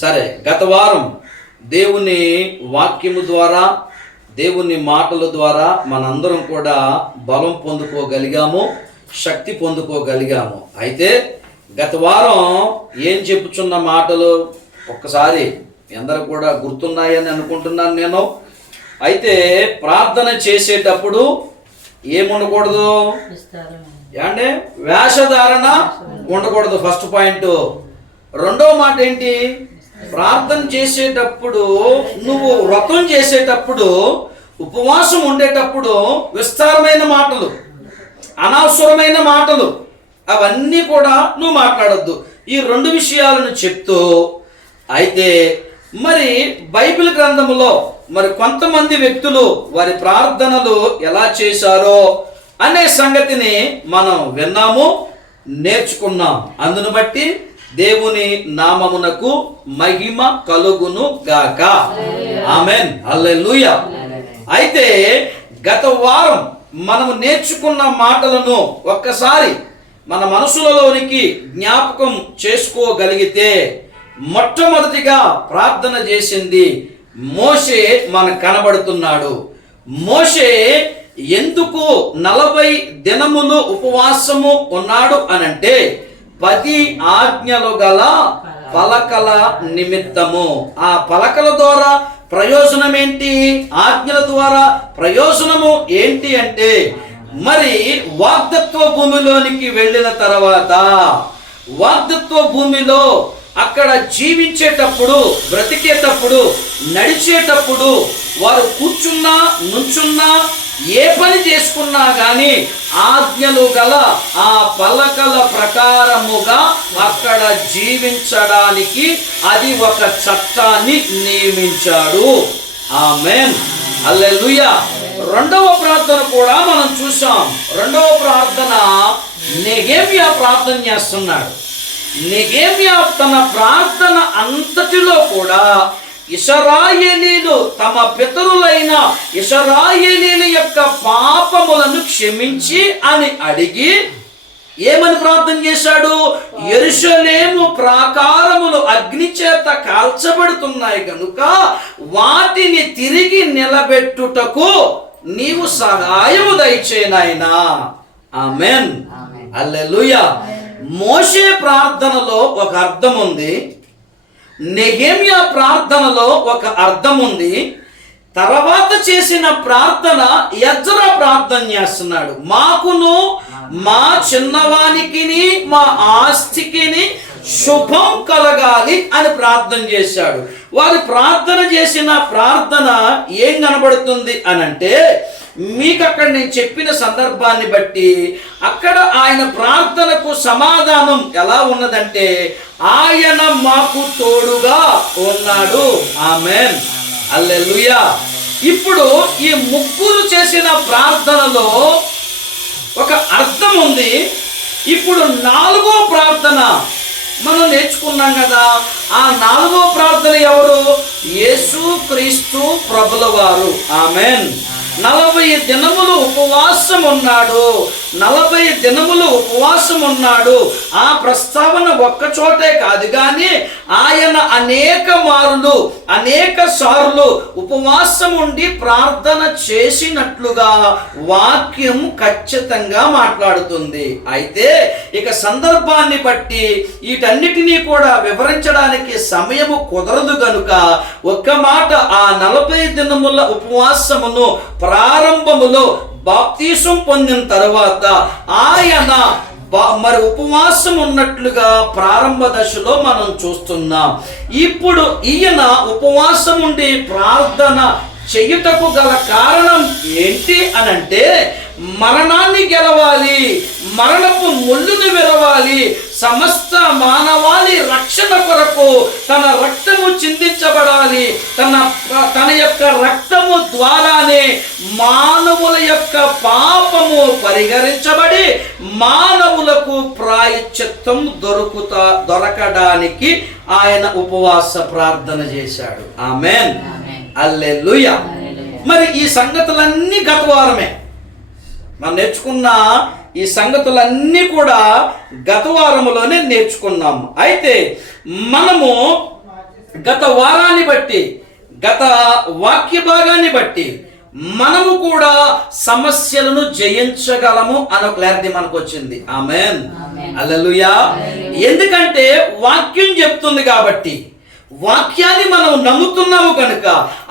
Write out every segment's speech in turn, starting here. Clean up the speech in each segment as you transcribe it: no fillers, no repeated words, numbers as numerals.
సరే, గత వారం దేవుని వాక్యము ద్వారా, దేవుని మాటల ద్వారా మనందరం కూడా బలం పొందుకోగలిగాము, శక్తి పొందుకోగలిగాము. అయితే గత వారం ఏం చెప్పుచున్న మాటలు ఒక్కసారి అందరూ కూడా గుర్తున్నాయని అనుకుంటున్నాను నేను. అయితే ప్రార్థన చేసేటప్పుడు ఏముండకూడదు అంటే వేషధారణ ఉండకూడదు, ఫస్ట్ పాయింట్. రెండో మాట ఏంటి? ప్రార్థన చేసేటప్పుడు, నువ్వు వ్రతం చేసేటప్పుడు, ఉపవాసం ఉండేటప్పుడు విస్తారమైన మాటలు, అనవసరమైన మాటలు అవన్నీ కూడా నువ్వు మాట్లాడొద్దు. ఈ రెండు విషయాలను చెప్తూ, అయితే మరి బైబిల్ గ్రంథములో మరి కొంతమంది వ్యక్తులు వారి ప్రార్థనలు ఎలా చేశారో అనే సంగతిని మనం విన్నాము, నేర్చుకున్నాం. అందును బట్టి దేవుని నామమునకు మహిమ కలుగును గాక. ఆమేన్, హల్లెలూయా. అయితే గత వారం మనము నేర్చుకున్న మాటలను ఒక్కసారి మన మనసులలోనికి జ్ఞాపకం చేసుకోగలిగితే, మొట్టమొదటిగా ప్రార్థన చేసింది మోషే మనకు కనబడుతున్నాడు. మోషే ఎందుకు 40 దినములు ఉపవాసము ఉన్నాడు అనంటే 10 ఆజ్ఞలు గల పలకల నిమిత్తము. ఆ పలకల ద్వారా ప్రయోజనం ఏంటి? ఆజ్ఞల ద్వారా ప్రయోజనము ఏంటి అంటే, మరి వాగ్దత్వ భూమిలోనికి వెళ్ళిన తర్వాత, వాగ్దత్వ భూమిలో అక్కడ జీవించేటప్పుడు, బ్రతికేటప్పుడు, నడిచేటప్పుడు, వారు కూర్చున్నా నుంచున్నా ఏ పని చేసుకున్నా కానీ ఆజ్ఞలు గల ఆ పలకల ప్రకారముగా అక్కడ జీవించడానికి అది ఒక చట్టాన్ని నియమించాడు. ఆమేన్, హల్లెలూయా. రెండవ ప్రార్థన కూడా మనం చూసాం. రెండవ ప్రార్థన నెహెమ్యా ప్రార్థన చేస్తున్నాడు. నెహెమ్యా తన ప్రార్థన అంతటిలో కూడా ఇశ్రాయేలీలు తమ పితరులైన ఇశ్రాయేలీల యొక్క పాపములను క్షమించి అని అడిగి ఏమని ప్రార్థన చేశాడు? యెరూషలేము ప్రాకారములు అగ్ని చేత కాల్చబడుతున్నాయి కనుక వాటిని తిరిగి నిలబెట్టుటకు నీవు సహాయము దయచేయనాయనా. ఆమేన్, హల్లెలూయా. మోషే ప్రార్థనలో ఒక అర్థం ఉంది, నెహెమ్యా ప్రార్థనలో ఒక అర్థం ఉంది. తర్వాత చేసిన ప్రార్థన ఎజ్రా ప్రార్థన చేస్తున్నాడు. మాకును మా చిన్నవానికిని మా ఆస్తికిని శుభం కలగాలి అని ప్రార్థన చేశాడు. వారు ప్రార్థన చేసిన ప్రార్థన ఏం కనబడుతుంది అనంటే, మీకు అక్కడ నేను చెప్పిన సందర్భాన్ని బట్టి అక్కడ ఆయన ప్రార్థనకు సమాధానం ఎలా ఉన్నదంటే, ఆయన మాకు తోడుగా ఉన్నాడు. ఆమేన్, హల్లెలూయా. ఇప్పుడు ఈ ముగ్గురు చేసిన ప్రార్థనలో ఒక అర్థం ఉంది. ఇప్పుడు 4వ ప్రార్థన మనం నేర్చుకున్నాం కదా. ఆ 4వ ప్రార్థన ఎవరు? యేసు క్రీస్తు ప్రభుల వారు. ఆమేన్. 40 దినములు ఉపవాసం ఉన్నాడు. 40 దినములు ఉపవాసం ఉన్నాడు. ఆ ప్రస్తావన ఒక్కచోటే కాదు కానీ ఆయన అనేక మారులు, అనేక సార్లు ఉపవాసం ఉండి ప్రార్థన చేసినట్లుగా వాక్యం ఖచ్చితంగా మాట్లాడుతుంది. అయితే ఇక సందర్భాన్ని బట్టి వీటన్నిటినీ కూడా వివరించడానికి సమయము కుదరదు కనుక ఒక్క మాట, ఆ 40 దినముల ఉపవాసమును ప్రారంభములో బాప్తీసం పొందిన తర్వాత ఆయన మరి ఉపవాసం ఉన్నట్లుగా ప్రారంభ దశలో మనం చూస్తున్నాం. ఇప్పుడు ఈయన ఉపవాసం ఉండి ప్రార్థన చెయ్యుటకు గల కారణం ఏంటి అనంటే, మరణాన్ని గెలవాలి, మరణపు ముళ్ళును విరవాలి, సమస్త మానవాళి రక్షణ కొరకు తన రక్తము చిందించబడాలి, తన యొక్క రక్తము ద్వారానే మానవుల యొక్క పాపము పరిహరించబడి మానవులకు ప్రాయశ్చిత్తం దొరకడానికి ఆయన ఉపవాస ప్రార్థన చేశాడు. ఆమేన్, హల్లెలూయా. మరి ఈ సంగతులన్నీ గత వారమే మనం నేర్చుకున్న ఈ సంగతులన్నీ కూడా గత వారములోనే నేర్చుకున్నాము. అయితే మనము గత వారాన్ని బట్టి, గత వాక్య భాగాన్ని బట్టి మనము కూడా సమస్యలను జయించగలము అన్న క్లారిటీ మనకు వచ్చింది. ఆమేన్, హల్లెలూయా. ఎందుకంటే వాక్యం చెప్తుంది కాబట్టి, వాక్యాన్ని మనం నమ్ముతున్నాము కనుక,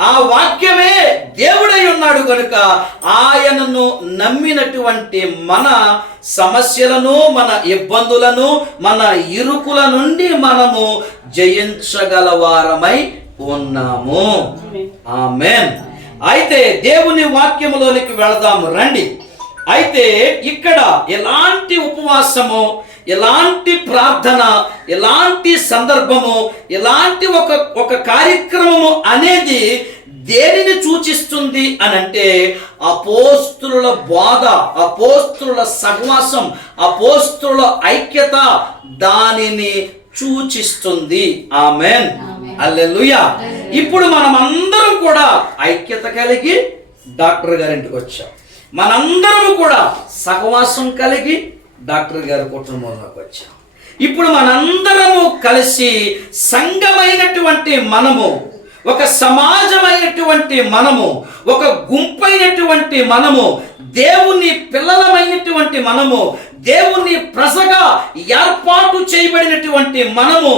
ఆ వాక్యమే దేవుడై ఉన్నాడు కనుక, ఆయనను నమ్మినటువంటి మన సమస్యలను, మన ఇబ్బందులను, మన ఇరుకుల నుండి మనము జయించగలవారమై ఉన్నాము. ఆమేన్. అయితే దేవుని వాక్యములోనికి వెళదాము రండి. అయితే ఇక్కడ ఎలాంటి ఉపవాసము, ఎలాంటి ప్రార్థన, ఎలాంటి సందర్భము, ఎలాంటి ఒక కార్యక్రమము అనేది దేనిని సూచిస్తుంది అనంటే అపోస్తుల బోధ, అపోస్తుల సహవాసం, అపోస్తుల ఐక్యత దానిని సూచిస్తుంది. ఆమేన్, హల్లెలూయా. ఇప్పుడు మనం అందరం కూడా ఐక్యత కలిగి డాక్టర్ గారింటికి వచ్చాం. మనందరం కూడా సహవాసం కలిగి డాక్టర్ గారి కుటుంబంలోకి వచ్చాం. ఇప్పుడు మనందరము కలిసి సంఘమైనటువంటి మనము, ఒక సమాజమైనటువంటి మనము, ఒక గుంపైనటువంటి మనము, దేవుని పిల్లలమైనటువంటి మనము, దేవుని ప్రజగా ఏర్పాటు చేయబడినటువంటి మనము,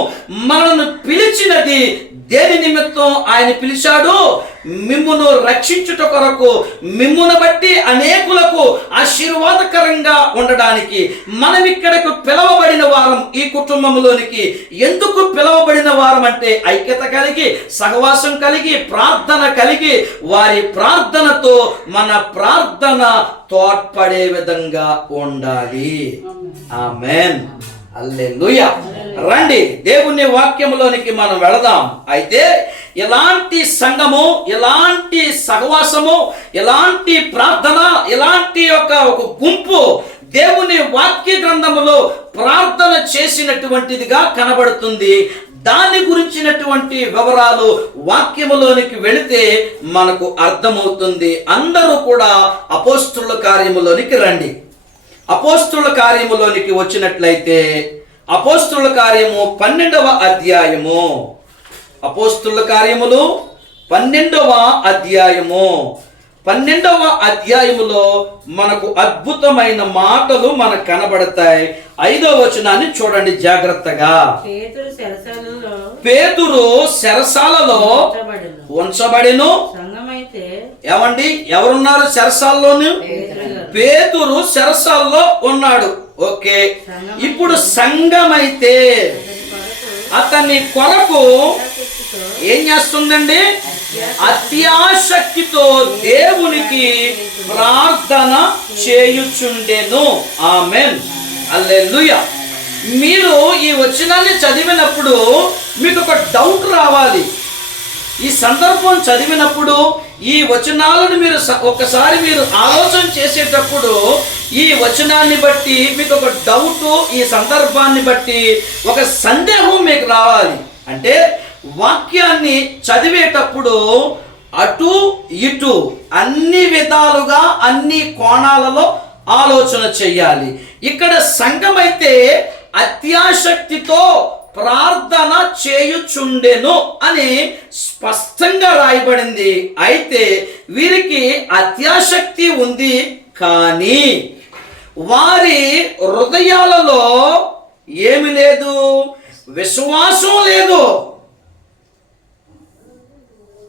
మనల్ని పిలిచినది దేని నిమిత్తం ఆయన పిలిచాడు? మిమ్మును రక్షించుట కొరకు, మిమ్మును బట్టి అనేకులకు ఆశీర్వాదకరంగా ఉండడానికి. మనం ఇక్కడకు పిలవబడిన వారం, ఈ కుటుంబంలోనికి ఎందుకు పిలవబడిన వారం అంటే ఐక్యత కలిగి, సహవాసం కలిగి, ప్రార్థన కలిగి, వారి ప్రార్థనతో మన ప్రార్థన తోడ్పడే విధంగా ఉండాలి. ఆమేన్, హల్లెలూయా. రండి దేవుని వాక్యములోనికి మనం వెళదాం. అయితే ఎలాంటి సంఘము, ఎలాంటి సహవాసము, ఎలాంటి ప్రార్థన, ఎలాంటి ఒక గుంపు దేవుని వాక్య గ్రంథములో ప్రార్థన చేసినటువంటిదిగా కనబడుతుంది. దాని గురించినటువంటి వివరాలు వాక్యములోనికి వెళితే మనకు అర్థమవుతుంది. అందరూ కూడా అపోస్తుల కార్యములోనికి రండి. అపోస్తుల కార్యములోనికి వచ్చినట్లయితే అపోస్తుల కార్యము 12వ అధ్యాయము, అపోస్తుల కార్యములు 12వ అధ్యాయము, 12వ అధ్యాయములో మనకు అద్భుతమైన మాటలు మనకు కనబడతాయి. 5వ వచనాన్ని చూడండి జాగ్రత్తగా. పేతురు చెరసాలలో ఉంచబడెను. ఏమండి, ఎవరున్నారు చెరసాల్లోను? పేతురు చెరసాల్లో ఉన్నాడు. ఓకే, ఇప్పుడు సంఘమైతే అతని కొరకు ఏం చేస్తుందండి? అత్యాశక్తితో దేవునికి ప్రార్థన చేయుచుండెను. ఆమేన్, హల్లెలూయా. మీరు ఈ వచనాన్ని చదివినప్పుడు మీకు ఒక డౌట్ రావాలి. ఈ సందర్భం చదివినప్పుడు ఈ వచనాలను మీరు ఒకసారి మీరు ఆలోచన చేసేటప్పుడు ఈ వచనాన్ని బట్టి మీకు ఒక డౌట్, ఈ సందర్భాన్ని బట్టి ఒక సందేహం మీకు రావాలి. అంటే వాక్యాన్ని చదివేటప్పుడు అటు ఇటు అన్ని విధాలుగా, అన్ని కోణాలలో ఆలోచన చెయ్యాలి. ఇక్కడ సంఘమైతే అత్యాశక్తితో ప్రార్థన చేయుచుండెను అని స్పష్టంగా రాయబడింది. అయితే వీరికి అత్యాశక్తి ఉంది, కానీ వారి హృదయాలలో ఏమి లేదు? విశ్వాసం లేదు.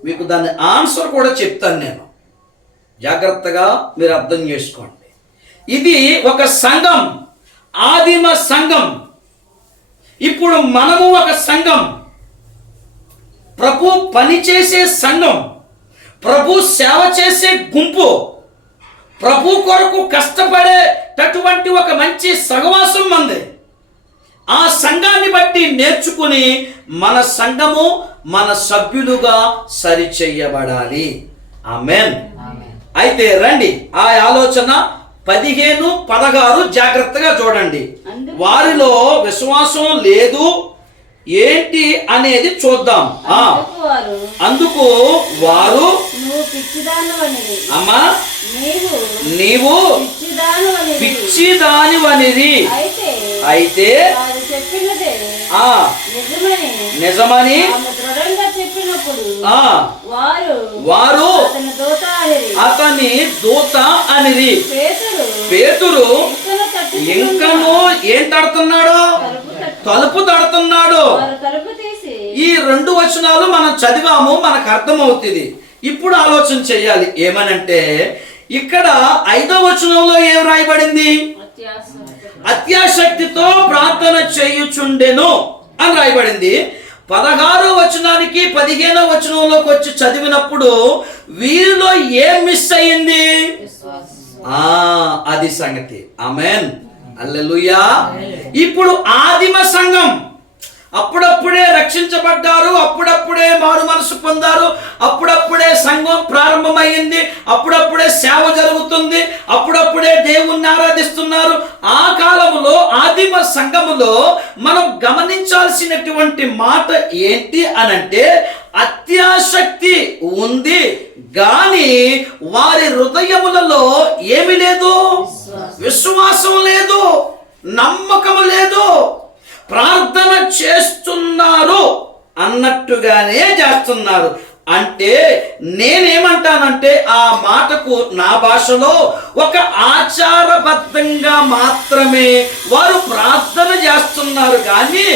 మీకు దాని ఆన్సర్ కూడా చెప్తాను నేను, జాగ్రత్తగా మీరు అర్థం చేసుకోండి. ఇది ఒక సంఘం, ఆదిమ సంఘం. ఇప్పుడు మనము ఒక సంఘం, ప్రభు పనిచేసే సంఘం, ప్రభు సేవ చేసే గుంపు, ప్రభు కొరకు కష్టపడేటటువంటి ఒక మంచి సహవాసం మంది. ఆ సంఘాన్ని బట్టి నేర్చుకుని మన సంఘము, మన సభ్యులుగా సరిచెయ్యబడాలి. ఆమేన్. అయితే రండి, ఆ ఆలోచన 15, 16 జాగ్రత్తగా చూడండి. వారిలో విశ్వాసం లేదు ఏంటి అనేది చూద్దాం. అందుకు వారు, అమ్మా నీవు పిచ్చిదానివనిది, అయితే నిజమని దూత అనిరి. పేతురు ఇంకను ఏం తడుతున్నాడు? తలుపు తడుతున్నాడు. ఈ 2 వచనాలు మనం చదివాము, మనకు అర్థమవుతుంది. ఇప్పుడు ఆలోచన చేయాలి. ఏమనంటే ఇక్కడ 5వ వచనంలో ఏం రాయబడింది? అత్యాశక్తితో ప్రార్థన చేయుచుండెను అని రాయబడింది. 16వ వచనానికి 15వ వచనంలోకి వచ్చి చదివినప్పుడు వీరిలో ఏం మిస్ అయ్యింది? అది సంగతి. ఆమేన్, హల్లెలూయా. ఇప్పుడు ఆదిమ సంఘం అప్పుడప్పుడే రక్షించబడ్డారు, అప్పుడప్పుడే మారు మనసు పొందారు, అప్పుడప్పుడే సంఘం ప్రారంభమైంది, అప్పుడప్పుడే సేవ జరుగుతుంది, అప్పుడప్పుడే దేవుణ్ణి ఆరాధిస్తున్నారు. ఆ కాలంలో ఆదిమ సంఘములో మనం గమనించాల్సినటువంటి మాట ఏంటి అనంటే అత్యాశక్తి ఉంది గాని వారి హృదయములలో ఏమి లేదు? విశ్వాసం లేదు, నమ్మకము లేదు. ప్రార్థన చేస్తున్నారు అన్నట్టుగానే చేస్తున్నారు. అంటే నేనేమంటానంటే ఆ మాటకు నా భాషలో ఒక ఆచారబద్ధంగా మాత్రమే వారు ప్రార్థన చేస్తున్నారు, కానీ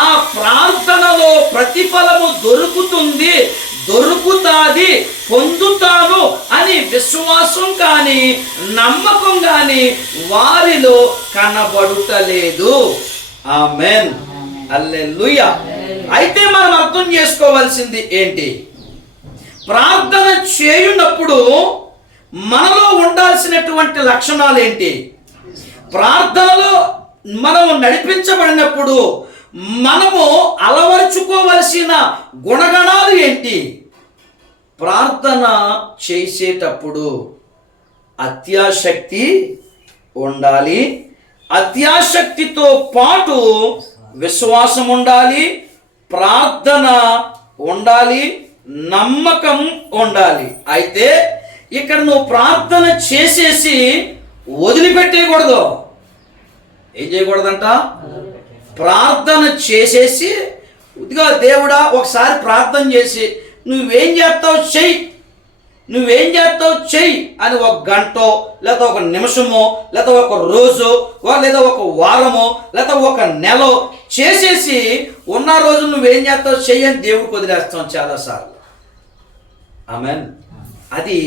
ఆ ప్రార్థనలో ప్రతిఫలము దొరుకుతుంది, దొరుకుతాది, పొందుతాను అని విశ్వాసం కానీ నమ్మకం కానీ వారిలో కనబడుటలేదు. ఆమేన్, హల్లెలూయా. అయితే మనం అర్థం చేసుకోవాల్సింది ఏంటి? ప్రార్థన చేయునప్పుడు మనలో ఉండాల్సినటువంటి లక్షణాలు ఏంటి? ప్రార్థనలో మనము నడిపించబడినప్పుడు మనము అలవర్చుకోవలసిన గుణగణాలు ఏంటి? ప్రార్థన చేసేటప్పుడు అత్యాశక్తి ఉండాలి, అత్యాశక్తితో పాటు విశ్వాసం ఉండాలి, ప్రార్థన ఉండాలి, నమ్మకం ఉండాలి. అయితే ఇక్కడ నువ్వు ప్రార్థన చేసేసి వదిలిపెట్టేయకూడదు. ఏం చేయకూడదంట? ప్రార్థన చేసేసి ఇదిగో దేవుడా ఒకసారి ప్రార్థన చేసి నువ్వేం చేస్తావు చెయ్యి, నువ్వేం చేస్తావు చెయ్యి అని 1 గంటో లేదా 1 నిమిషమో లేదా 1 రోజు లేదా 1 వారమో లేదా 1 నెల చేసేసి ఉన్న రోజు నువ్వేం చేస్తావు చెయ్యి అని దేవుడికి వదిలేస్తాం చాలాసార్లు. ఆమెన్. అది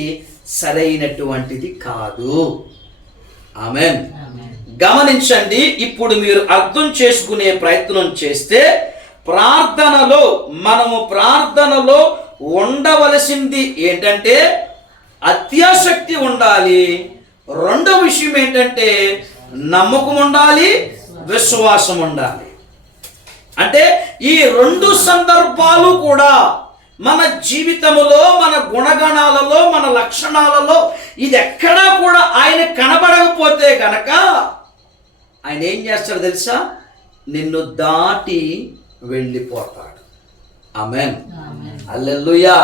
సరైనటువంటిది కాదు. ఆమెన్. గమనించండి, ఇప్పుడు మీరు అర్థం చేసుకునే ప్రయత్నం చేస్తే మనము ప్రార్థనలో ఉండవలసింది ఏంటంటే అత్యాశక్తి ఉండాలి, రెండవ విషయం ఏంటంటే నమ్మకం ఉండాలి, విశ్వాసం ఉండాలి. అంటే ఈ 2 సందర్భాలు కూడా మన జీవితంలో, మన గుణగణాలలో, మన లక్షణాలలో ఇది ఎక్కడా కూడా ఆయన కనబడకపోతే గనక ఆయన ఏం చేస్తాడు తెలుసా? నిన్ను దాటి వెళ్ళిపోతాడు. ఆమేన్, హల్లెలూయా.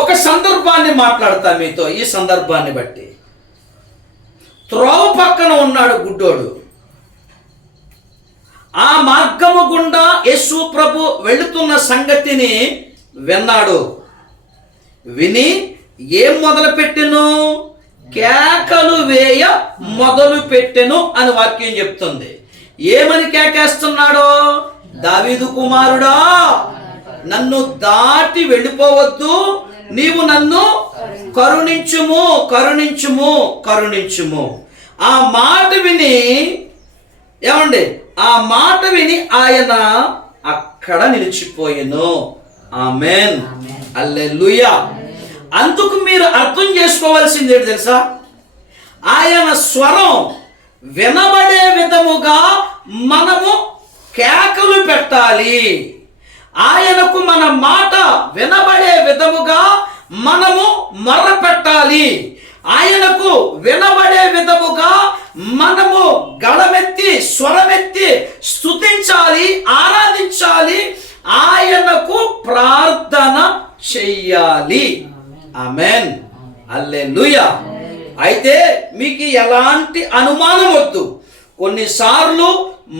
ఒక సందర్భాన్ని మాట్లాడతా మీతో. ఈ సందర్భాన్ని బట్టి త్రోవ పక్కన ఉన్నాడు గుడ్డోడు. ఆ మార్గము గుండా యేసు ప్రభు వెళుతున్న సంగతిని విన్నాడు. విని ఏం మొదలు పెట్టెను? కేకలు వేయ మొదలు పెట్టెను అని వాక్యం చెప్తుంది. ఏమని కేకేస్తున్నాడో? దావీదు కుమారుడా, నన్ను దాటి వెళ్ళిపోవద్దు, నీవు నన్ను కరుణించుము, కరుణించుము, కరుణించుము. ఆ మాట విని ఏమండి, ఆ మాట విని ఆయన అక్కడ నిలిచిపోయెను. ఆమేన్, హల్లెలూయా. అందుకు మీరు అర్థం చేసుకోవాల్సింది ఏంటి తెలుసా? ఆయన స్వరం వినబడే విధముగా మనము కేకలు పెట్టాలి. ఆయనకు మన మాట వినబడే విధముగా మనము మొర్ర పెట్టాలి. ఆయనకు వినబడే విధముగా మనము గళమెత్తి స్వరమెత్తి స్తుతించాలి, ఆరాధించాలి, ఆయనకు ప్రార్థన చెయ్యాలి. ఆమేన్, హల్లెలూయా. అయితే మీకు ఎలాంటి అనుమానం వద్దు. కొన్నిసార్లు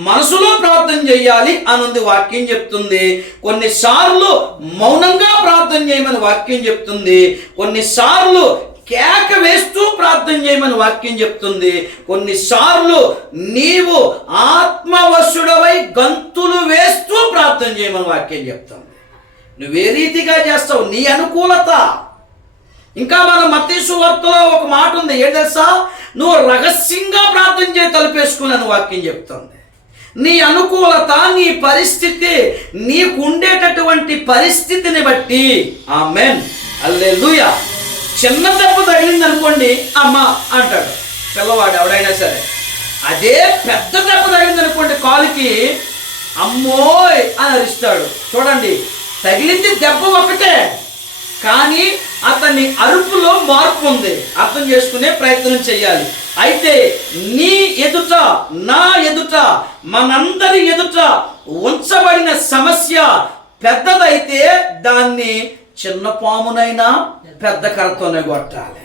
మనసులో ప్రార్థన చేయాలి అనుంది వాక్యం చెప్తుంది, కొన్నిసార్లు మౌనంగా ప్రార్థన చేయమని వాక్యం చెప్తుంది, కొన్నిసార్లు కేక వేస్తూ ప్రార్థన చేయమని వాక్యం చెప్తుంది. కొన్నిసార్లు నీవు ఆత్మవశుడవై గంతులు వేస్తూ ప్రార్థన చేయమని వాక్యం చెప్తుంది. నువ్వే రీతిగా చేస్తావు, నీ అనుకూలత. ఇంకా మన మత్తయి సువార్తలో ఒక మాట ఉంది, ఏం తెలుసా? నువ్వు రహస్యంగా ప్రార్థన చేయి తలుపేసుకుని వాక్యం చెప్తుంది. నీ అనుకూలత, నీ పరిస్థితి, నీకుండేటటువంటి పరిస్థితిని బట్టి. ఆమేన్, హల్లెలూయా. చిన్న దెబ్బ తగిలింది అనుకోండి, అమ్మ అంటాడు పిల్లవాడు ఎవడైనా సరే. అదే పెద్ద దెబ్బ తగిలింది అనుకోండి కాలుకి, అమ్మోయ్ అని అరుస్తాడు. చూడండి, తగిలింది దెబ్బ ఒకటే, కానీ అతని అరుపులో మార్పు ఉంది. అర్థం చేసుకునే ప్రయత్నం చేయాలి. అయితే నీ ఎదుట, నా ఎదుట, మనందరి ఎదుట ఉంచబడిన సమస్య పెద్దదైతే దాన్ని చిన్న పామునైనా పెద్ద కర్రతోనే కొట్టాలి.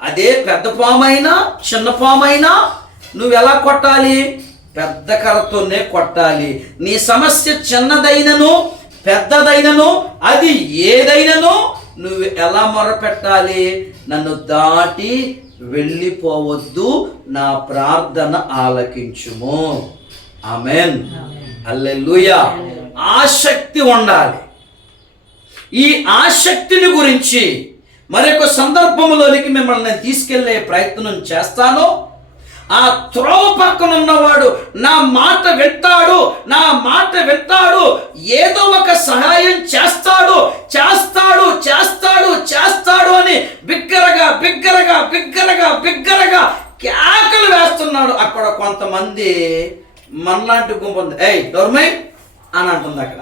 అదే పెద్ద పామైనా చిన్న పామైనా నువ్వు ఎలా కొట్టాలి? పెద్ద కర్రతోనే కొట్టాలి. నీ సమస్య చిన్నదైనను పెద్దదైనను అది ఏదైనను నువ్వు ఎలా మొరపెట్టాలి? నన్ను దాటి వెళ్ళిపోవద్దు, నా ప్రార్థన ఆలకించుము. ఆమేన్, హల్లెలూయా. ఆసక్తి ఉండాలి. ఈ ఆసక్తిని గురించి మరొక సందర్భంలోనికి మిమ్మల్ని నేను తీసుకెళ్లే ప్రయత్నం చేస్తాను. ఆ త్రోవ పక్కన ఉన్నవాడు నా మాట వింటాడు, నా మాట వింటాడు, ఏదో ఒక సహాయం చేస్తాడు చేస్తాడు చేస్తాడు చేస్తాడు అని బిగ్గరగా బిగ్గరగా బిగ్గరగా బిగ్గరగా కేకలు వేస్తున్నాడు. అక్కడ కొంతమంది మనలాంటి గుంపు ఉంది, ఏయ్ దొరమై అని అంటుంది. అక్కడ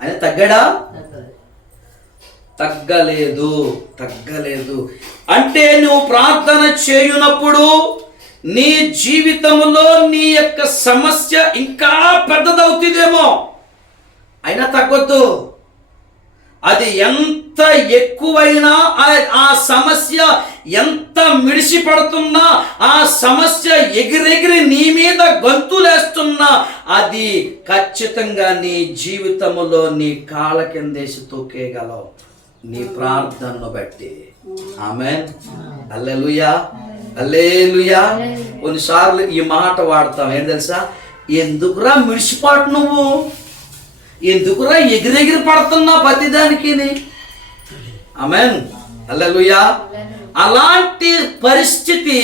ఆయన తగ్గాడా? తగ్గలేదు, తగ్గలేదు. అంటే నువ్వు ప్రార్థన చేయునప్పుడు నీ జీవితంలో నీ యొక్క సమస్య ఇంకా పెద్దదవుతుందేమో, అయినా తగ్గొద్దు. అది ఎంత ఎక్కువైనా, ఆ సమస్య ఎంత మిడిసి పడుతున్నా, ఆ సమస్య ఎగిరెగిరి నీ మీద గంతులేస్తున్నా, అది ఖచ్చితంగా నీ జీవితంలో నీ కాళ్ళ కిందేసి తొక్కేయగలవు నీ ప్రార్థనను బట్టి. ఆమేన్, హల్లెలూయా, హల్లెలూయా. కొన్నిసార్లు ఈ మాట వాడతాం, ఏం తెలుసా? ఎందుకురా మిడిసిపాటు, నువ్వు ఎందుకురా ఎగిరెగిరి పడుతున్నా ప్రతిదానికి. ఆమేన్, హల్లెలూయా. అలాంటి పరిస్థితి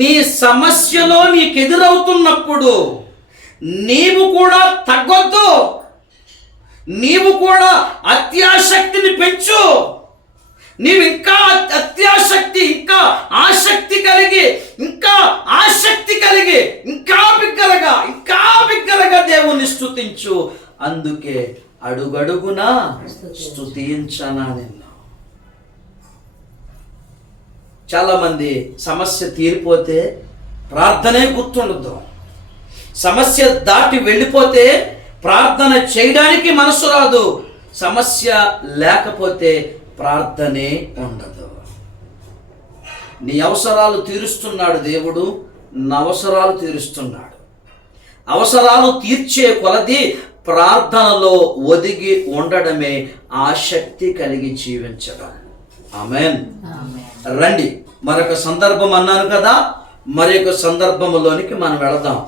నీ సమస్యలో నీకు ఎదురవుతున్నప్పుడు నీవు కూడా తగ్గొద్దు. నీవు కూడా అత్యాసక్తిని పెంచు. నీవు ఇంకా అత్యాసక్తి, ఇంకా ఆసక్తి కలిగి, ఇంకా ఆసక్తి కలిగి, ఇంకా బిగ్గరగా, ఇంకా బిగ్గరగా దేవుని స్తుతించు. అందుకే అడుగడుగునా స్తుతించనా నిన్ను. చాలా మంది సమస్య తీరిపోతే ప్రార్థనే గుర్తుండదు. సమస్య దాటి వెళ్ళిపోతే ప్రార్థన చేయడానికి మనసు రాదు. సమస్య లేకపోతే ప్రార్థనే ఉండదు. నీ అవసరాలు తీరుస్తున్నాడు దేవుడు, నా అవసరాలు తీరుస్తున్నాడు. అవసరాలు తీర్చే కొలది ప్రార్థనలో ఒదిగి ఉండడమే ఆసక్తి కలిగి జీవించడం. ఆమేన్. రండి, మరొక సందర్భం అన్నాను కదా, మరొక సందర్భంలోనికి మనం వెళదాం.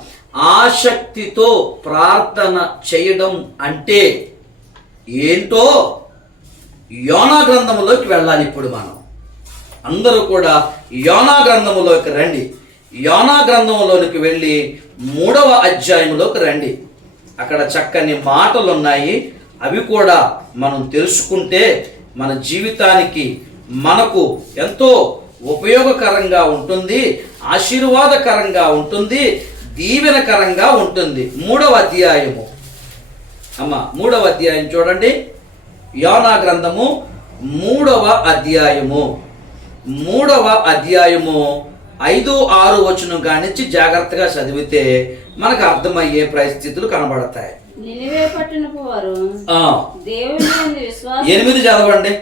ఆసక్తితో ప్రార్థన చేయడం అంటే ఏంటో యోనా గ్రంథములోకి వెళ్ళాలి. ఇప్పుడు మనం అందరూ కూడా యోనా గ్రంథములోకి రండి. యోనా గ్రంథంలోనికి వెళ్ళి 3వ అధ్యాయంలోకి రండి. అక్కడ చక్కని మాటలు ఉన్నాయి. అవి కూడా మనం తెలుసుకుంటే మన జీవితానికి మనకు ఎంతో ఉపయోగకరంగా ఉంటుంది, ఆశీర్వాదకరంగా ఉంటుంది, దీవెనకరంగా ఉంటుంది. 3వ అధ్యాయము, అమ్మ 3వ అధ్యాయం చూడండి. యోనా గ్రంథము 3వ అధ్యాయము 5-6 వచనం కానించి జాగ్రత్తగా చదివితే మనకు అర్థమయ్యే పరిస్థితులు కనబడతాయి. 8 చదవండి.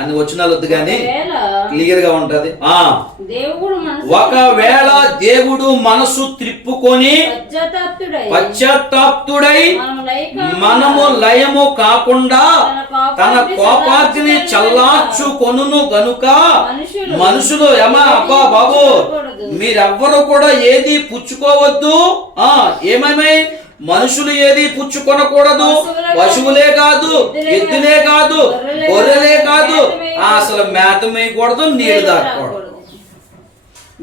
అన్ని వచనాలు వద్దు కానీ క్లియర్ గా ఉంటది. ఒకవేళ దేవుడు మనసు త్రిప్పుకొని పశ్చాత్తాప్తుడై మనము లయము కాకుండా తన కోపాగ్ని చల్లార్చుకొనును గనుక మనుషులు అబ్బా బాబు మీరెవ్వరు కూడా ఏది పుచ్చుకోవద్దు. ఏమేమై మనుషులు ఏది పుచ్చుకొనకూడదు. పశువులే కాదు, ఎద్దులే కాదు, గొర్రెలే కాదు, అసలు మేత మేయకూడదు, నీళ్లు తాగకూడదు.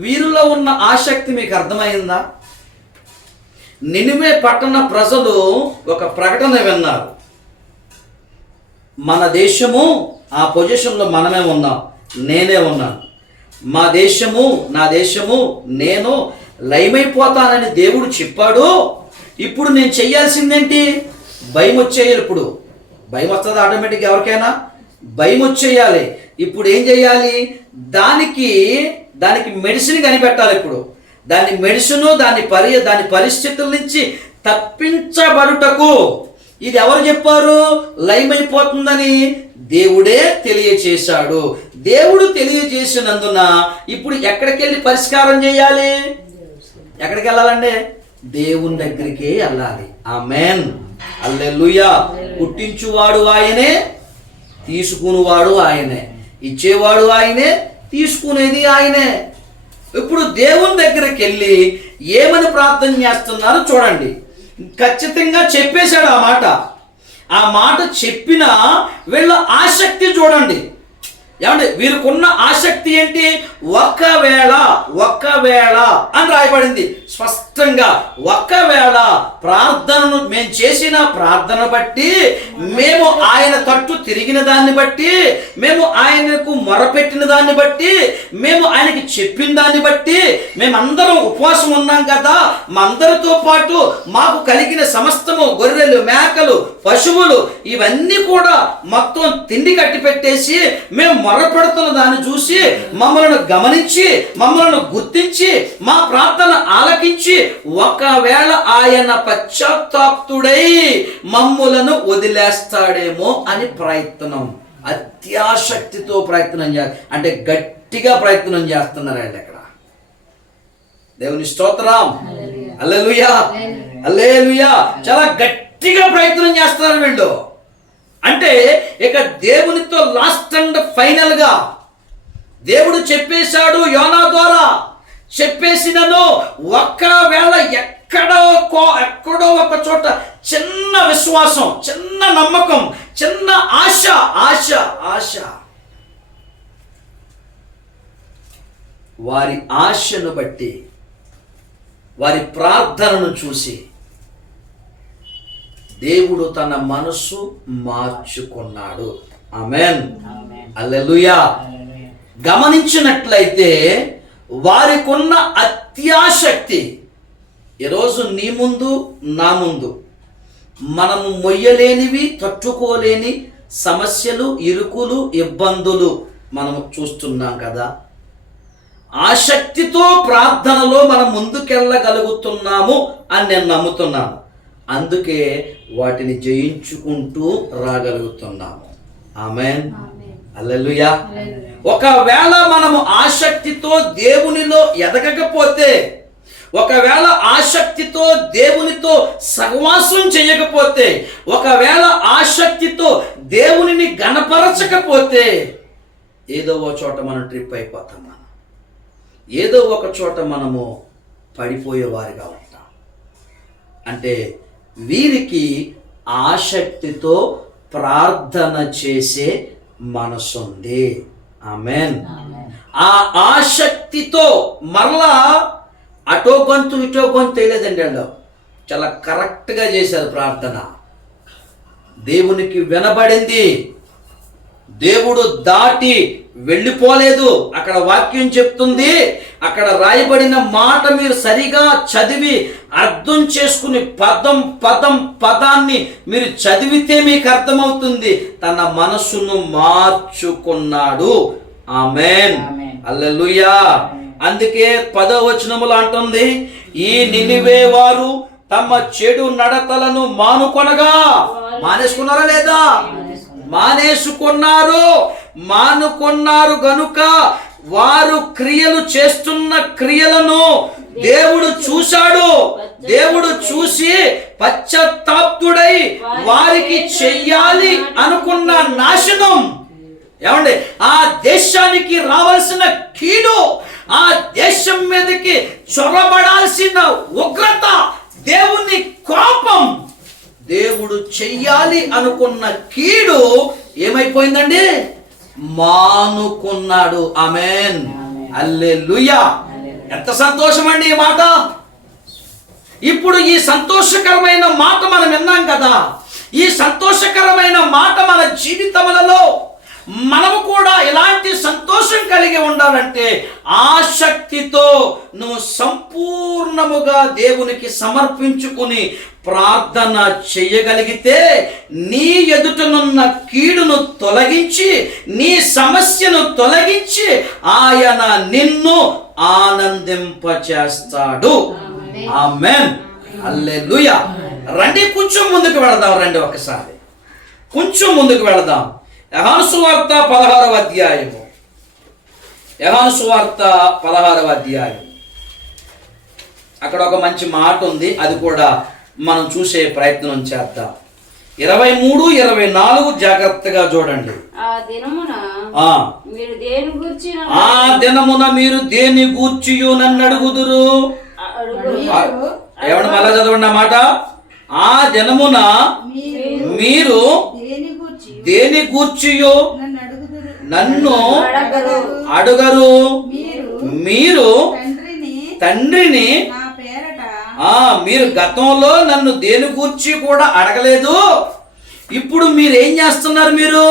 వీరిలో ఉన్న ఆసక్తి మీకు అర్థమైందా? నినివే పట్టణ ప్రజలు ఒక ప్రకటన విన్నారు. మన దేశము ఆ పొజిషన్లో మనమే ఉన్నాం, నేనే ఉన్నాను. మా దేశము, నా దేశము, నేను లయమైపోతానని దేవుడు చెప్పాడు. ఇప్పుడు నేను చెయ్యాల్సిందేంటి? భయం వచ్చేయాలి. ఇప్పుడు భయం వస్తుంది ఆటోమేటిక్, ఎవరికైనా భయం వచ్చేయాలి. ఇప్పుడు ఏం చేయాలి? దానికి మెడిసిన్ కనిపెట్టాలి. ఇప్పుడు దాని మెడిసిన్, దాని పరిస్థితుల నుంచి తప్పించబడుటకు ఇది ఎవరు చెప్పారు? లయమైపోతుందని దేవుడే తెలియచేశాడు. దేవుడు తెలియజేసినందున ఇప్పుడు ఎక్కడికి వెళ్ళి పరిష్కారం చేయాలి? ఎక్కడికి వెళ్ళాలండి? దేవుని దగ్గరికే వెళ్ళాలి. ఆమేన్, హల్లెలూయా. పుట్టించువాడు ఆయనే, తీసుకునేవాడు ఆయనే, ఇచ్చేవాడు ఆయనే, తీసుకునేది ఆయనే. ఇప్పుడు దేవుని దగ్గరికి వెళ్ళి ఏమని ప్రార్థన చేస్తున్నారు చూడండి. ఖచ్చితంగా చెప్పేశాడు ఆ మాట చెప్పిన వీళ్ళ ఆసక్తి చూడండి. ఏమంటే వీరికున్న ఆసక్తి ఏంటి? ఒకవేళ అని రాయబడింది స్పష్టంగా. ఒకవేళ ప్రార్థనను మేము చేసిన ప్రార్థన బట్టి, మేము ఆయన తట్టు తిరిగిన దాన్ని బట్టి, మేము ఆయనకు మొరపెట్టిన దాన్ని బట్టి, మేము ఆయనకి చెప్పిన దాన్ని బట్టి, మేమందరం ఉపవాసం ఉన్నాం కదా, మా అందరితో పాటు మాకు కలిగిన సమస్తము గొర్రెలు, మేకలు, పశువులు ఇవన్నీ కూడా మొత్తం తిండి కట్టి పెట్టేసి మేము మొరపెడుతున్న దాన్ని చూసి మమ్మల్ని గమనించి, మమ్మల్ని గుర్తించి, మా ప్రార్థన ఆలకించి ఒకవేళ ఆయన పశ్చాత్తాప్తుడై మమ్ములను వదిలేస్తాడేమో అని ప్రయత్నం, అత్యాశక్తితో ప్రయత్నం అంటే గట్టిగా ప్రయత్నం చేస్తున్నారండి అక్కడ. దేవుని స్తోత్రం, హల్లెలూయా, హల్లెలూయా. చాలా గట్టిగా ప్రయత్నం చేస్తున్నారు వీళ్ళు. అంటే ఇక దేవునితో లాస్ట్ అండ్ ఫైనల్ గా దేవుడు చెప్పేశాడు యోనా ద్వారా. చెప్పేసినను ఒకవేళ ఎక్కడో ఒక చోట చిన్న విశ్వాసం, చిన్న నమ్మకం, చిన్న ఆశ వారి ఆశను బట్టి, వారి ప్రార్థనను చూసి దేవుడు తన మనస్సు మార్చుకున్నాడు. ఆమేన్, హల్లెలూయా. గమనించినట్లయితే వారికున్న అత్యాశక్తి ఈరోజు నీ ముందు, నా ముందు మనము మొయ్యలేనివి, తట్టుకోలేని సమస్యలు, ఇరుకులు, ఇబ్బందులు మనము చూస్తున్నాం కదా. ఆసక్తితో ప్రార్థనలో మనం ముందుకెళ్ళగలుగుతున్నాము అని నేను నమ్ముతున్నాను. అందుకే వాటిని జయించుకుంటూ రాగలుగుతున్నాము. ఆమేన్, హల్లెలూయా. ఒకవేళ మనము ఆసక్తితో దేవునిలో ఎదగకపోతే, ఒకవేళ ఆసక్తితో దేవునితో సహవాసం చేయకపోతే, ఒకవేళ ఆసక్తితో దేవునిని గణపరచకపోతే ఏదో ఒక చోట మనం ట్రిప్ అయిపోతాం. ఏదో ఒక చోట మనము పడిపోయేవారిగా ఉంటాం. అంటే వీరికి ఆసక్తితో ప్రార్థన చేసే మనసుంది. ఆమేన్. ఆ ఆసక్తితో మరలా అటో గొంతు ఇటో గొంతు తెలియదండి. వాళ్ళు చాలా కరెక్ట్గా చేశారు ప్రార్థన. దేవునికి వినబడింది. దేవుడు దాటి వెళ్ళిపోలేదు. అక్కడ వాక్యం చెప్తుంది, అక్కడ రాయబడిన మాట మీరు సరిగా చదివి అర్థం చేసుకుని పదాన్ని మీరు చదివితే మీకు అర్థమవుతుంది. తన మనస్సును మార్చుకున్నాడు. ఆమేన్, హల్లెలూయా. అందుకే 10వ వచనములో అంటుంది, ఈ నినివే వారు తమ చెడు నడతలను మానుకొనగా. మానేసుకున్నారా లేదా? మానేసుకున్నారు. మానుకొన్నారు గనుక వారు క్రియలు చేస్తున్న క్రియలను దేవుడు చూశాడు. దేవుడు చూసి పశ్చాత్తాపుడై వారికి చెయ్యాలి అనుకున్న నాశనం, ఏమండి, ఆ దేశానికి రావాల్సిన కీడు, ఆ దేశం మీదకి చొరబడాల్సిన ఉగ్రత, దేవుని కోపం, దేవుడు చెయ్యాలి అనుకున్న కీడు ఏమైపోయిందండి? మానుకున్నాడు. ఆమేన్, హల్లెలూయా. ఎంత సంతోషం అండి ఈ మాట. ఇప్పుడు ఈ సంతోషకరమైన మాట మనం విన్నాం కదా. ఈ సంతోషకరమైన మాట మన జీవితములలో మనము కూడా ఇలాంటి సంతోషం కలిగి ఉండాలంటే ఆసక్తితో నువ్వు సంపూర్ణముగా దేవునికి సమర్పించుకుని ప్రార్థన చేయగలిగితే నీ ఎదుటనున్న కీడును తొలగించి, నీ సమస్యను తొలగించి ఆయన నిన్ను ఆనందింపచేస్తాడు. ఆమేన్, హల్లెలూయా. రండి కొంచెం ముందుకు వెళదాం. రండి ఒకసారి కొంచెం ముందుకు వెళదాం. యోహాను సువార్త 16వ అధ్యాయము. యోహాను సువార్త 16వ అధ్యాయం. అక్కడ ఒక మంచి మాట ఉంది, అది కూడా మనం చూసే ప్రయత్నం చేద్దాం. 23, 24 జాగ్రత్తగా చూడండి. ఆ దినమున మీరు దేని గూర్చియు నన్ను అడుగుదురు. ఏమన్నా మళ్ళా చదవండి ఆ మాట. ఆ దినమున మీరు దేని గూర్చియో నన్ను అడుగరు. మీరు తండ్రిని మీరు గతంలో నన్ను దేని గూర్చి కూడా అడగలేదు. ఇప్పుడు మీరు ఏం చేస్తున్నారు? మీరు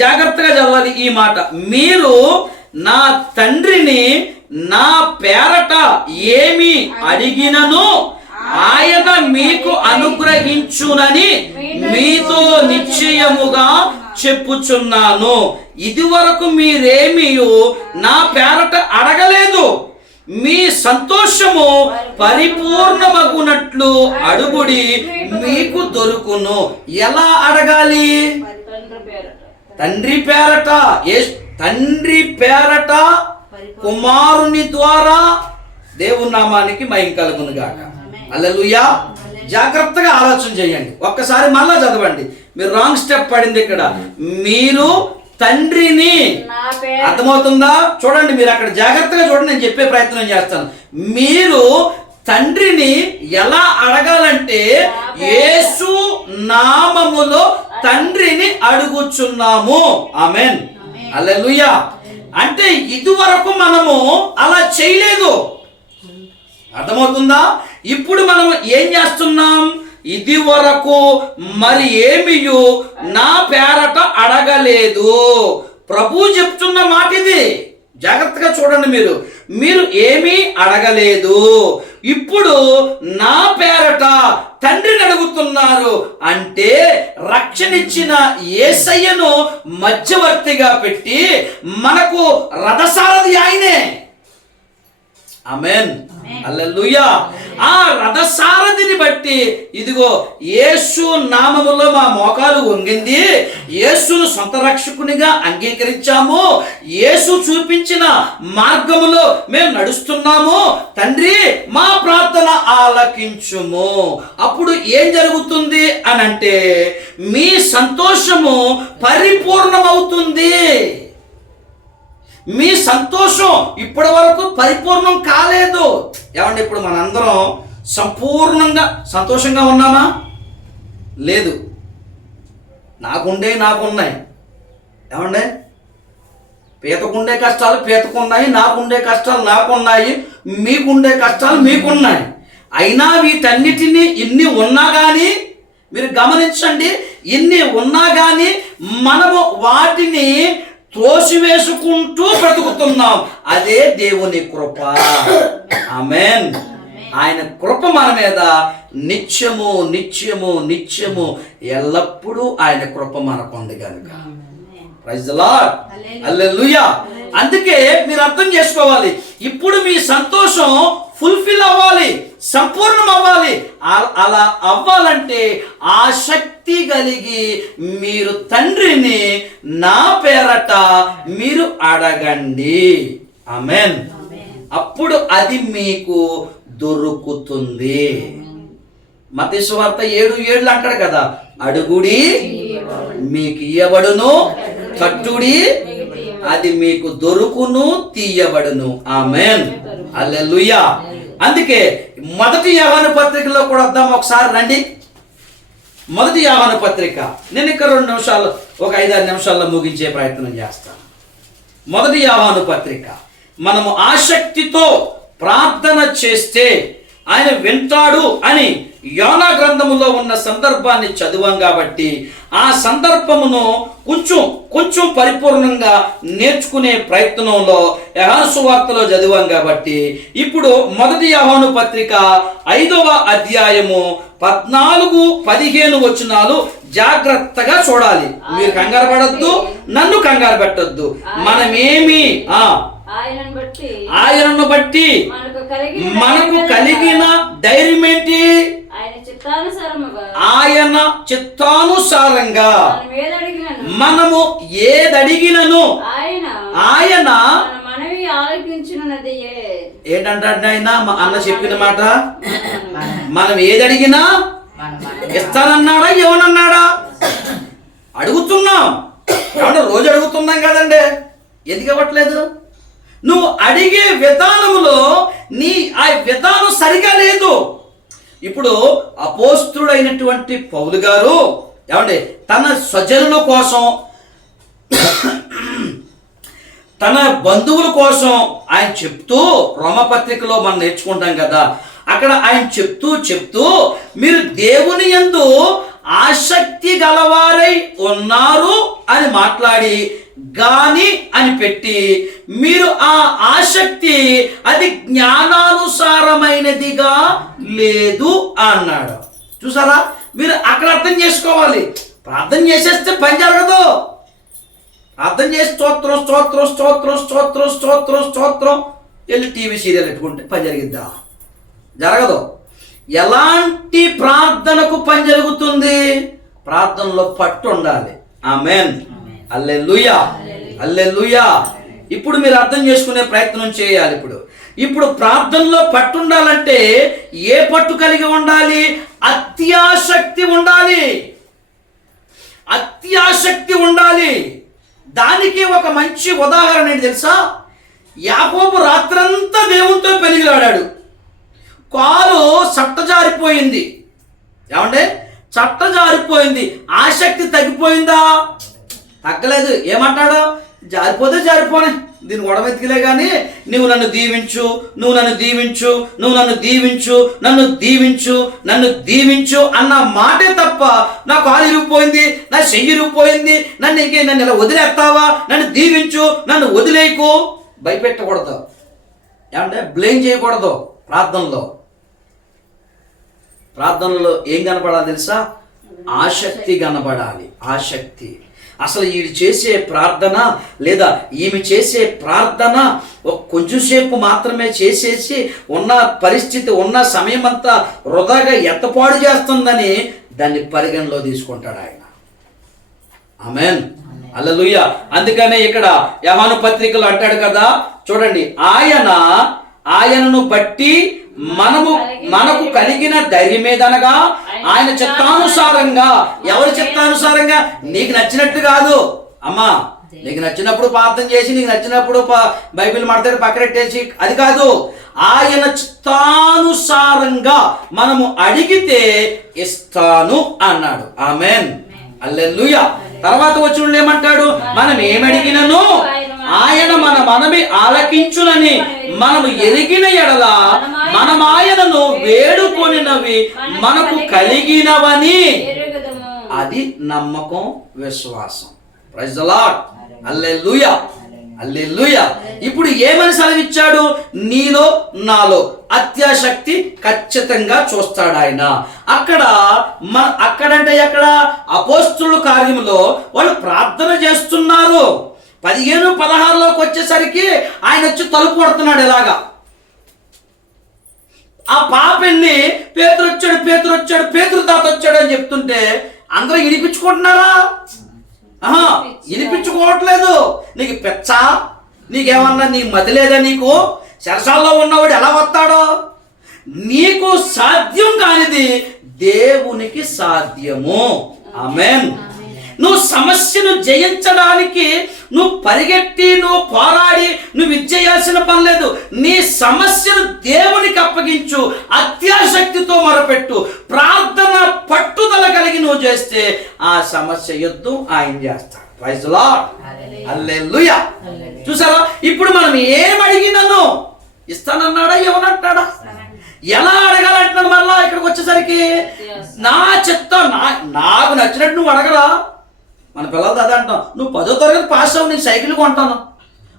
జాగ్రత్తగా చదవాలి ఈ మాట. మీరు నా తండ్రిని నా పేరట ఏమి అడిగినను ఆయన మీకు అనుగ్రహించునని మీతో నిశ్చయముగా చెప్పుచున్నాను. ఇదివరకు మీరేమీ నా పేరట అడగలేదు. మీ సంతోషము పరిపూర్ణమగునట్లు అడుగుడి, మీకు దొరుకును. ఎలా అడగాలి? తండ్రి పేరట. తండ్రి పేరట కుమారుని ద్వారా దేవుని నామానికి మహిమ కలుగును గాక. హల్లెలూయా. జాగ్రత్తగా ఆలోచన చేయండి. ఒక్కసారి మళ్ళా చదవండి. మీరు రాంగ్ స్టెప్ పడింది ఇక్కడ. మీరు తండ్రిని, అర్థమవుతుందా? చూడండి, మీరు అక్కడ జాగ్రత్తగా చూడండి, నేను చెప్పే ప్రయత్నం చేస్తాను. మీరు తండ్రిని ఎలా అడగాలంటే యేసు నామములో తండ్రిని అడుగుచున్నాము. ఆమేన్, హల్లెలూయా. అంటే ఇదివరకు మనము అలా చేయలేదు. అర్థమవుతుందా? ఇప్పుడు మనం ఏం చేస్తున్నాం? ఇది వరకు మరి ఏమియు నా పేరట అడగలేదు. ప్రభు చెప్తున్న మాట ఇది. జాగ్రత్తగా చూడండి. మీరు ఏమీ అడగలేదు. ఇప్పుడు నా పేరట తండ్రిని అడుగుతున్నారు. అంటే రక్షణిచ్చిన యేసయ్యను మధ్యవర్తిగా పెట్టి మనకు రథసారథి ఆయనే. ఆమేన్, హల్లెలూయా. ఆ రథసారథిని బట్టి ఇదిగో యేసు నామములో మా మోకాలు వంగింది. యేసును సొంత రక్షకునిగా అంగీకరించాము. యేసు చూపించిన మార్గములో మేము నడుస్తున్నాము. తండ్రి, మా ప్రార్థన ఆలకించుము. అప్పుడు ఏం జరుగుతుంది అనంటే మీ సంతోషము పరిపూర్ణమవుతుంది. మీ సంతోషం ఇప్పటి వరకు పరిపూర్ణం కాలేదు. ఏమండి, ఇప్పుడు మనందరం సంపూర్ణంగా సంతోషంగా ఉన్నామా? లేదు. నాకున్నాయి. ఏమండి, పీతకుండే కష్టాలు పీతకున్నాయి, నాకుండే కష్టాలు నాకున్నాయి, మీకుండే కష్టాలు మీకున్నాయి. అయినా వీటన్నిటినీ ఇన్ని ఉన్నా కానీ, మీరు గమనించండి, ఇన్ని ఉన్నా కానీ మనము వాటిని తోసివేసుకుంటూ బ్రతుకుతున్నాం. అదే దేవుని కృప. ఆమేన్. ఆయన కృప మన మీద నిత్యము నిత్యము నిత్యము ఎల్లప్పుడూ ఆయన కృప మనకు ఉంది కనుక. ప్రైజ్ ది లార్డ్, హల్లెలూయా. అందుకే మీరు అర్థం చేసుకోవాలి, ఇప్పుడు మీ సంతోషం ఫుల్ఫిల్ అవ్వాలి, సంపూర్ణం అవ్వాలి. అలా అవ్వాలంటే ఆసక్తి కలిగి మీరు తండ్రిని నా పేరట మీరు అడగండి. ఆమేన్. అప్పుడు అది మీకు దొరుకుతుంది. మత్తయి సువార్త 7:7 అంటాడు కదా, అడుగుడి మీకు ఇయ్యబడును, తట్టుడి అది మీకు దొరుకును, తీయబడును. ఆమేన్. హల్లెలూయా. అందుకే మొదటి యోహాను పత్రికలో కూడా వద్దాం ఒకసారి రండి. మొదటి యోహాను పత్రిక, నేను ఇక్కడ 2 నిమిషాలు, ఒక 5-6 నిమిషాల్లో ముగించే ప్రయత్నం చేస్తాను. మొదటి యోహాను పత్రిక, మనము ఆసక్తితో ప్రార్థన చేస్తే ఆయన వింటాడు అని యోనా గ్రంథములో ఉన్న సందర్భాన్ని చదివాం కాబట్టి ఆ సందర్భమును కొంచెం పరిపూర్ణంగా నేర్చుకునే ప్రయత్నంలో యోహాను సువార్తలో చదివాం కాబట్టి ఇప్పుడు మొదటి యోహాను పత్రిక 5వ అధ్యాయము 14-15 వచనాలు జాగ్రత్తగా చూడాలి. మీరు కంగారు పడొద్దు, నన్ను కంగారు పెట్టొద్దు. మనమేమి ఆయనను బట్టి మనకు కలిగిన ధైర్యం ఏంటి? ఆయన చిత్తానుసారంగా మనము ఏదడిగినను ఆయన ఏంటంటే ఆయన అన్న చెప్పిన మాట, మనం ఏదడిగినా ఇస్తానన్నాడా ఏమనన్నాడా? అడుగుతున్నాం. ఏమన్నా రోజు అడుగుతున్నాం కదండి, ఎందుకు ఇవ్వట్లేదు? నువ్వు అడిగే విధానంలో ఆ విధానం సరిగా లేదు. ఇప్పుడు అపోస్తుడైనటువంటి పౌలు గారు ఏమండి తన స్వజనుల కోసం, తన బంధువుల కోసం ఆయన చెప్తూ, రోమపత్రికలో మనం నేర్చుకుంటాం కదా, అక్కడ ఆయన చెప్తూ మీరు దేవుని యందు ఆసక్తి గలవారై ఉన్నారు అని మాట్లాడి గాని అని పెట్టి, మీరు ఆ ఆసక్తి అది జ్ఞానానుసారమైనదిగా లేదు అన్నాడు. చూసారా? మీరు అక్కడ అర్థం చేసుకోవాలి. ప్రార్థన చేసేస్తే పని జరగదు. ప్రార్థన చేసి స్తోత్రం స్తోత్రం స్తోత్రం స్తోత్రం స్తోత్రం స్తోత్రం వెళ్ళి టీవీ సీరియల్ పెట్టుకుంటే పని జరిగిద్దా? జరగదు. ఎలాంటి ప్రార్థనకు పని జరుగుతుంది? ప్రార్థనలో పట్టు ఉండాలి. ఆమేన్. హల్లెలూయా, హల్లెలూయా. ఇప్పుడు మీరు అర్థం చేసుకునే ప్రయత్నం చేయాలి. ఇప్పుడు ప్రార్థనలో పట్టు ఉండాలంటే ఏ పట్టు కలిగి ఉండాలి? అత్యాసక్తి ఉండాలి. అత్యాసక్తి ఉండాలి. దానికి ఒక మంచి ఉదాహరణ ఏంటి తెలుసా? యాకోబు రాత్రంతా దేవునితో పెరిగిలాడాడు. కాలు చట్ట జారిపోయింది. ఏమంటే చట్ట జారిపోయింది. ఆసక్తి తగ్గిపోయిందా? తగ్గలేదు. ఏమంటాడు? జారిపోతే జారిపోనే, దీన్ని గొడవెత్తిలే కానీ నువ్వు నన్ను దీవించు, నువ్వు నన్ను దీవించు, నువ్వు నన్ను దీవించు, నన్ను దీవించు, నన్ను దీవించు అన్న మాటే తప్ప నా కాలు ఇరిగిపోయింది, నా చెయ్యి ఇరిగిపోయింది, నన్ను ఇలా వదిలేస్తావా, నన్ను దీవించు, నన్ను వదిలేయకు, భయపెట్టకూడదు. ఏమంటే బ్లేమ్ చేయకూడదు. ప్రార్థనలో ఏం కనపడాలి తెలుసా? ఆసక్తి కనపడాలి. ఆసక్తి. అసలు వీడు చేసే ప్రార్థన లేదా ఈమె చేసే ప్రార్థన కొంచెంసేపు మాత్రమే చేసేసి ఉన్న పరిస్థితి, ఉన్న సమయం అంతా వృధాగా ఎత్తపాడు చేస్తుందని దాన్ని పరిగణలో తీసుకుంటాడు ఆయన. ఆమేన్. హల్లెలూయా. అందుకనే ఇక్కడ యోహాను పత్రికలో అంటాడు కదా, చూడండి, ఆయనను బట్టి మనకు కలిగిన ధైర్యం ఏదనగా ఆయన చిత్తానుసారంగా. ఎవరి చిత్తానుసారంగా? నీకు నచ్చినట్టు కాదు అమ్మా. నీకు నచ్చినప్పుడు ప్రార్థన చేసి, నీకు నచ్చినప్పుడు బైబిల్ మాట్లాడి పక్కనెట్టేసి అది కాదు. ఆయన చిత్తానుసారంగా మనము అడిగితే ఇస్తాను అన్నాడు. ఆమేన్. హల్లెలూయా. తర్వాత వచ్చిన ఏమంటాడు? మనం ఏమడిగినను ఆయన మన మనవి ఆలకించునని మనము ఎరిగిన ఎడల మనం ఆయనను వేడుకొనినవి మనకు కలిగినవని. అది నమ్మకం, విశ్వాసం. Praise the Lord. Hallelujah, hallelujah. ఇప్పుడు ఏమని సెలవిచ్చాడు? నీలో నాలో అత్యాసక్తి ఖచ్చితంగా చూస్తాడు ఆయన. అక్కడంటే ఎక్కడ? అపోస్తుల కార్యములో వాళ్ళు ప్రార్థన చేస్తున్నారు. 15-16లోకి వచ్చేసరికి ఆయన వచ్చి తలుపు కొడుతున్నాడు. ఎలాగా? ఆ పాప వెళ్ళి పేతురు వచ్చాడు పేతురు తాత వచ్చాడు అని చెప్తుంటే అందరూ వినిపించుకుంటున్నారా? వినిపించుకోవట్లేదు. నీకు పెచ్చా? నీకేమన్నా నీ మతి లేదా? నీకు శరసాల్లో ఉన్నవాడు ఎలా వస్తాడో? నీకు సాధ్యం కానిది దేవునికి సాధ్యము. ఆమేన్. నువ్వు సమస్యను జయించడానికి నువ్వు పరిగెట్టి నువ్వు పోరాడి నువ్వు ఇచ్చేయాల్సిన పని లేదు. నీ సమస్యను దేవునికి అప్పగించు, అత్యాశక్తితో మొరపెట్టు, ప్రార్థన పట్టుదల కలిగి నువ్వు చేస్తే ఆ సమస్య యుద్ధం ఆయన చేస్తాడు. Praise the Lord. హల్లెలూయా. చూసారా, ఇప్పుడు మనం ఏం అడిగినాను ఇస్తానన్నాడా? ఏమనంటాడా? ఎలా అడగాలంటున్నాడు? మళ్ళా ఇక్కడికి వచ్చేసరికి నా చిత్తం, నాకు నచ్చినట్టు నువ్వు అడగరా? మన పిల్లలతో అదే అంటాం, నువ్వు 10వ తరగతి పాస్ అవ్వు నీకు సైకిల్ కొంటాను,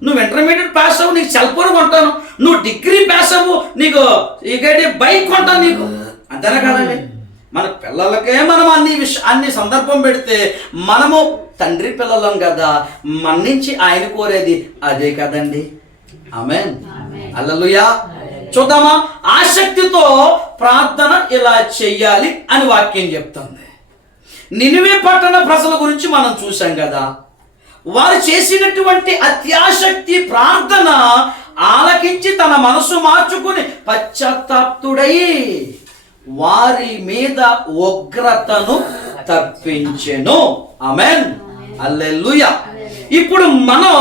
నువ్వు ఇంటర్మీడియట్ పాస్ అవ్వు నీకు సెల్ ఫోన్ కొంటాను, నువ్వు డిగ్రీ పాస్ అవ్వు నీకు బైక్ కొంటాను నీకు. అంతేనా కదండి? మన పిల్లలకే మనం అన్ని సందర్భం పెడితే మనము తండ్రి పిల్లలం కదా, మన నుంచి ఆయన కోరేది అదే కదండి. ఆమేన్. హల్లెలూయా. చూద్దామా? ఆసక్తితో ప్రార్థన ఇలా చెయ్యాలి అని వాక్యం చెప్తుంది. నినివే పట్టణ ప్రజల గురించి మనం చూసాం కదా. వారు చేసినటువంటి అత్యాసక్తి ప్రార్థన ఆలకించి తన మనసు మార్చుకుని పశ్చాత్తాప్తుడై వారి మీద ఉగ్రతను తప్పించెను. ఆమేన్. హల్లెలూయా. ఇప్పుడు మనం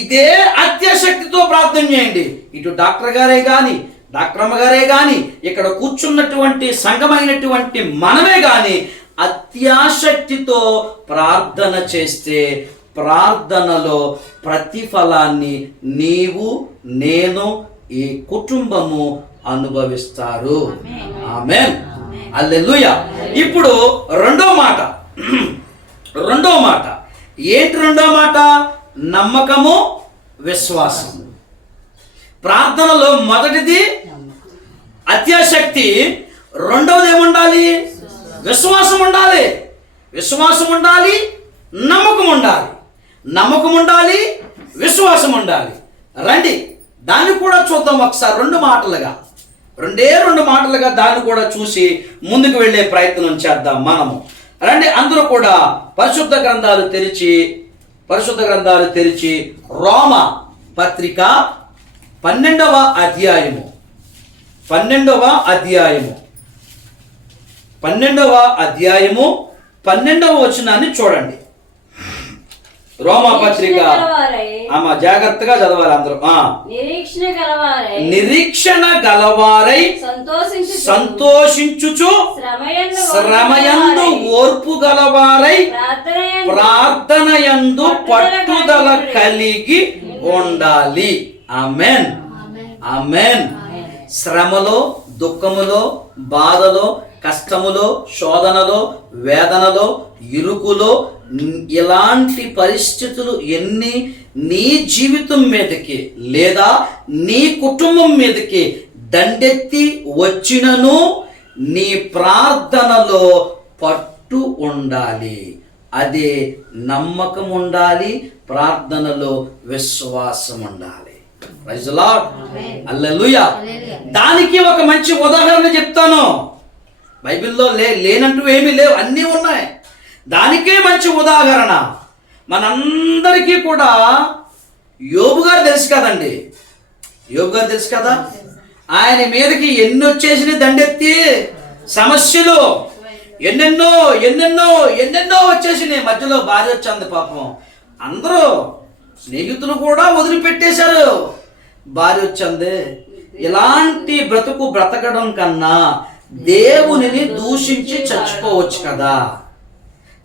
ఇదే అత్యాసక్తితో ప్రార్థన చేయండి. ఇటు డాక్టర్ గారే కానీ డాక్టర్ అమ్మగారే కానీ ఇక్కడ కూర్చున్నటువంటి సంఘమైనటువంటి మనమే కానీ అత్యాసక్తితో ప్రార్థన చేస్తే ప్రార్థనలో ప్రతిఫలాన్ని నీవు నేను ఈ కుటుంబము అనుభవిస్తారు. ఆమేన్. హల్లెలూయా. ఇప్పుడు రెండో మాట ఏంటి? రెండో మాట నమ్మకము, విశ్వాసం. ప్రార్థనలో మొదటిది అత్యాసక్తి, రెండవది ఏముండాలి? విశ్వాసం ఉండాలి. విశ్వాసం ఉండాలి, నమ్మకం ఉండాలి. నమ్మకం ఉండాలి, విశ్వాసం ఉండాలి. రండి దాన్ని కూడా చూద్దాం ఒకసారి. రెండు మాటలుగా దాన్ని కూడా చూసి ముందుకు వెళ్ళే ప్రయత్నం చేద్దాం మనము. రండి అందరూ కూడా పరిశుద్ధ గ్రంథాలు తెరిచి రోమ పత్రిక 12వ అధ్యాయము 12వ వచనాన్ని చూడండి. రోమా పత్రిక జాగ్రత్తగా చదవాలి అందరూ. నిరీక్షణ గలవారై సంతోషించుచు శ్రమయందు ఓర్పు గలవారై ప్రార్థనయందు పట్టుదల కలిగి ఉండాలి. ఆమేన్. ఆమేన్. శ్రమలో, దుఃఖములో, బాధలో, కష్టములో, శోధనలో, వేదనలో, ఇరుకులో, ఇలాంటి పరిస్థితులు ఎన్ని నీ జీవితం మీదకి లేదా నీ కుటుంబం మీదకి దండెత్తి వచ్చినను నీ ప్రార్థనలో పట్టు ఉండాలి. అదే నమ్మకం ఉండాలి, ప్రార్థనలో విశ్వాసం ఉండాలి. Praise the Lord. హల్లెలూయా. దానికి ఒక మంచి ఉదాహరణ చెప్తాను. బైబిల్లో లేనంటూ ఏమీ లేవు, అన్నీ ఉన్నాయి. దానికే మంచి ఉదాహరణ మనందరికీ కూడా యోబు గారు తెలుసు కదండి. యోబు గారు తెలుసు కదా. ఆయన మీదకి ఎన్ని వచ్చేసినాయి దండెత్తి సమస్యలు, ఎన్నెన్నో వచ్చేసినాయి. మధ్యలో భార్య వచ్చింది పాపం. అందరూ స్నేహితులు కూడా వదిలిపెట్టేశారు. భార్య వచ్చింది. ఇలాంటి బ్రతకడం కన్నా దేవునిని దూషించి చచ్చిపోవచ్చు కదా.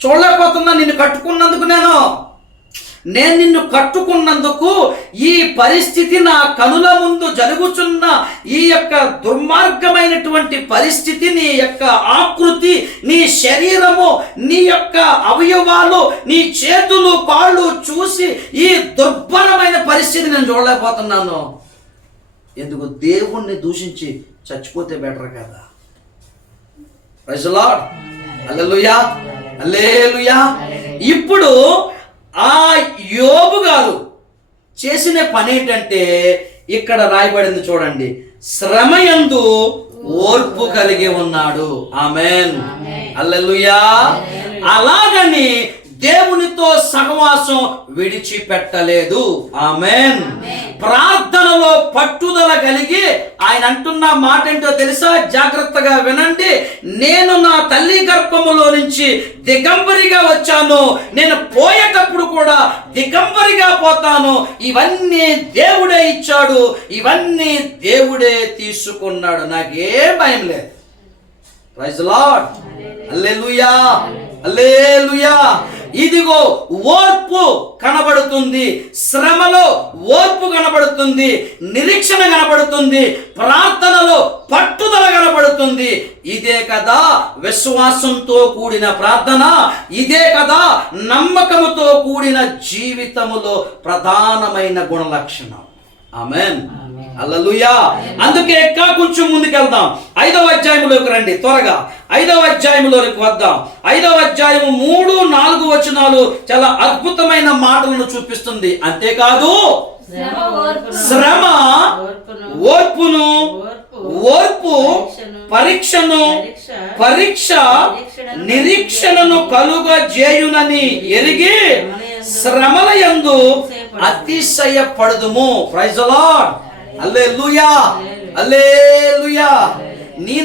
చూడలేకపోతున్నా నిన్ను కట్టుకున్నందుకు, నేను నిన్ను కట్టుకున్నందుకు ఈ పరిస్థితి నా కనుల ముందు జరుగుతున్న ఈ యొక్క దుర్మార్గమైనటువంటి పరిస్థితి, నీ యొక్క ఆకృతి, నీ శరీరము, నీ యొక్క అవయవాలు, నీ చేతులు కాళ్ళు చూసి ఈ దుర్భరమైన పరిస్థితి నేను చూడలేకపోతున్నాను. ఎందుకు? దేవుణ్ణి దూషించి చచ్చిపోతే బెటర్ కదా. Praise the Lord. Hallelujah. Hallelujah. ఇప్పుడు ఆ యోబు గారు చేసిన పని ఏంటంటే ఇక్కడ రాయబడింది చూడండి. శ్రమయందు ఓర్పు కలిగి ఉన్నాడు. ఆమేన్. హల్లెలూయా. అలాగని దేవునితో సహవాసం విడిచిపెట్టలేదు. ఆమేన్. ప్రార్థనలో పట్టుదల కలిగి ఆయన అంటున్న మాట ఏంటో తెలుసా? జాగ్రత్తగా వినండి. నేను నా తల్లి గర్భములో నుంచి దిగంబరిగా వచ్చాను, నేను పోయేటప్పుడు కూడా దిగంబరిగా పోతాను. ఇవన్నీ దేవుడే ఇచ్చాడు, ఇవన్నీ దేవుడే తీసుకున్నాడు. నాకేం భయం లేదు. Praise Lord. హల్లెలూయా. హల్లెలూయా. ఇదిగో ఓర్పు కనబడుతుంది, శ్రమలో ఓర్పు కనబడుతుంది, నిరీక్షణ కనబడుతుంది, ప్రార్థనలో పట్టుదల కనబడుతుంది. ఇదే కదా విశ్వాసంతో కూడిన ప్రార్థన, ఇదే కదా నమ్మకముతో కూడిన జీవితములో ప్రధానమైన గుణలక్షణం. ఆమేన్. హల్లెలూయా. అందుకే ఇంకా కొంచెం ముందుకెళ్దాం. 5వ అధ్యాయంలోకి రండి త్వరగా. 5వ అధ్యాయంలోకి వద్దాం. 5వ అధ్యాయము 3-4 వచనాలు చాలా అద్భుతమైన మాటలను చూపిస్తుంది. అంతేకాదు శ్రమ ఓర్పును, ఓర్పు పరీక్షను, పరీక్ష నిరీక్షణను కలుగజేయునని ఎరిగి శ్రమల యందు అతిశయపడుదుము. Praise the Lord. Hallelujah. Hallelujah.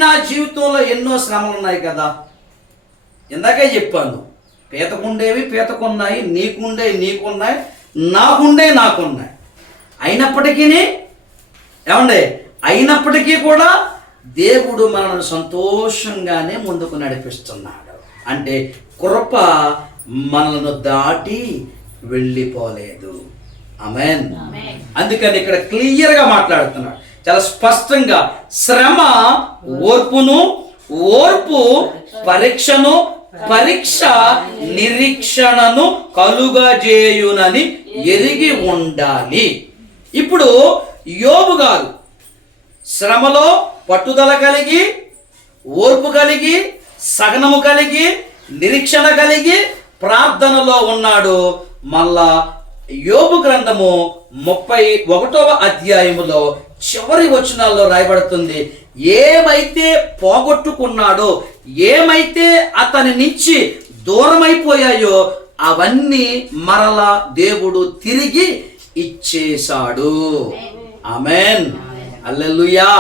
నా జీవితంలో ఎన్నో శ్రమలు ఉన్నాయి కదా. ఇందాకే చెప్పాను, పీతకుండేవి పీతకున్నాయి, నీకున్నాయి, నాకున్నాయి. అయినప్పటికీ కూడా దేవుడు మనల్ని సంతోషంగానే ముందుకు నడిపిస్తున్నాడు. అంటే కృప మనలను దాటి వెళ్ళిపోలేదు. ఆమేన్. అందుకని ఇక్కడ క్లియర్ గా మాట్లాడుతున్నాడు, చాలా స్పష్టంగా. శ్రమ ఓర్పును, ఓర్పు పరీక్షను, పరీక్ష నిరీక్షణను కలుగజేయునని ఎరిగి ఉండాలి. ఇప్పుడు యోబు గారు శ్రమలో పట్టుదల కలిగి, ఓర్పు కలిగి, సహనము కలిగి, నిరీక్షణ కలిగి ప్రార్థనలో ఉన్నాడు. మళ్ళా యోబు గ్రంథము 31వ అధ్యాయములో చివరి వచనాల్లో రాయబడుతుంది, ఏమైతే పోగొట్టుకున్నాడో, ఏమైతే అతని నుంచి దూరమైపోయాయో అవన్నీ మరలా దేవుడు తిరిగి ఇచ్చేశాడు. ఆమేన్. హల్లెలూయా.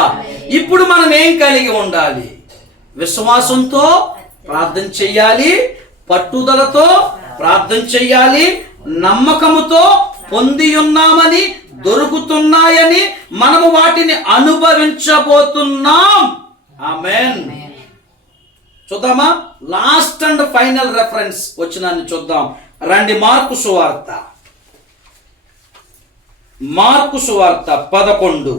ఇప్పుడు మనం ఏం కలిగి ఉండాలి? విశ్వాసంతో ప్రార్థన చెయ్యాలి, పట్టుదలతో ప్రార్థన చెయ్యాలి, నమ్మకముతో పొంది ఉన్నామని, దొరుకుతున్నాయని, మనము వాటిని అనుభవించబోతున్నాం. ఆమేన్. చూద్దామా? లాస్ట్ అండ్ ఫైనల్ రెఫరెన్స్ వచనాన్ని చూద్దాం రండి. మార్కు సువార్త 11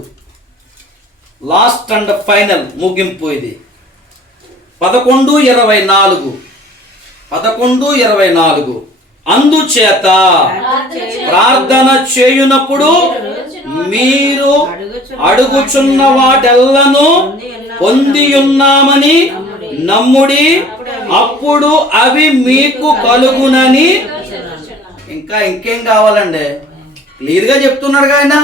లాస్ట్ అండ్ ఫైనల్ ముగింపు. ఇది 11:24. అందుచేత ప్రార్థన చేయునప్పుడు మీరు అడుగుచున్న వాటెల్లను పొంది ఉన్నామని నమ్ముడి, అప్పుడు అవి మీకు కలుగునని. ఇంకేం కావాలండి? క్లియర్గా చెప్తున్నాడుగా ఆయన.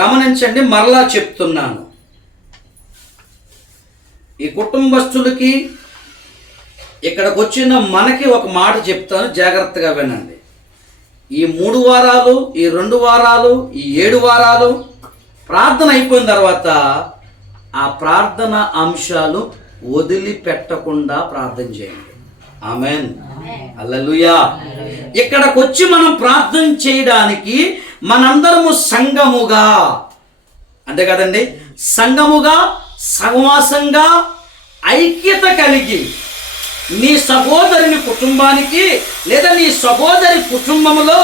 గమనించండి, మరలా చెప్తున్నాను. ఈ కుటుంబస్తులకి, ఇక్కడికి వచ్చిన మనకి ఒక మాట చెప్తాను, జాగ్రత్తగా వినండి. ఈ 3 వారాలు, ఈ 2 వారాలు, ఈ 7 వారాలు ప్రార్థన అయిపోయిన తర్వాత ఆ ప్రార్థన అంశాలు వదిలిపెట్టకుండా ప్రార్థన చేయండి. ఆమేన్. హల్లెలూయా. ఇక్కడికి వచ్చి మనం ప్రార్థన చేయడానికి మనందరము సంఘముగా, అంతే కదండి, సంఘముగా, సహవాసంగా, ఐక్యత కలిగి నీ సహోదరుని కుటుంబానికి లేదా నీ సహోదరి కుటుంబంలో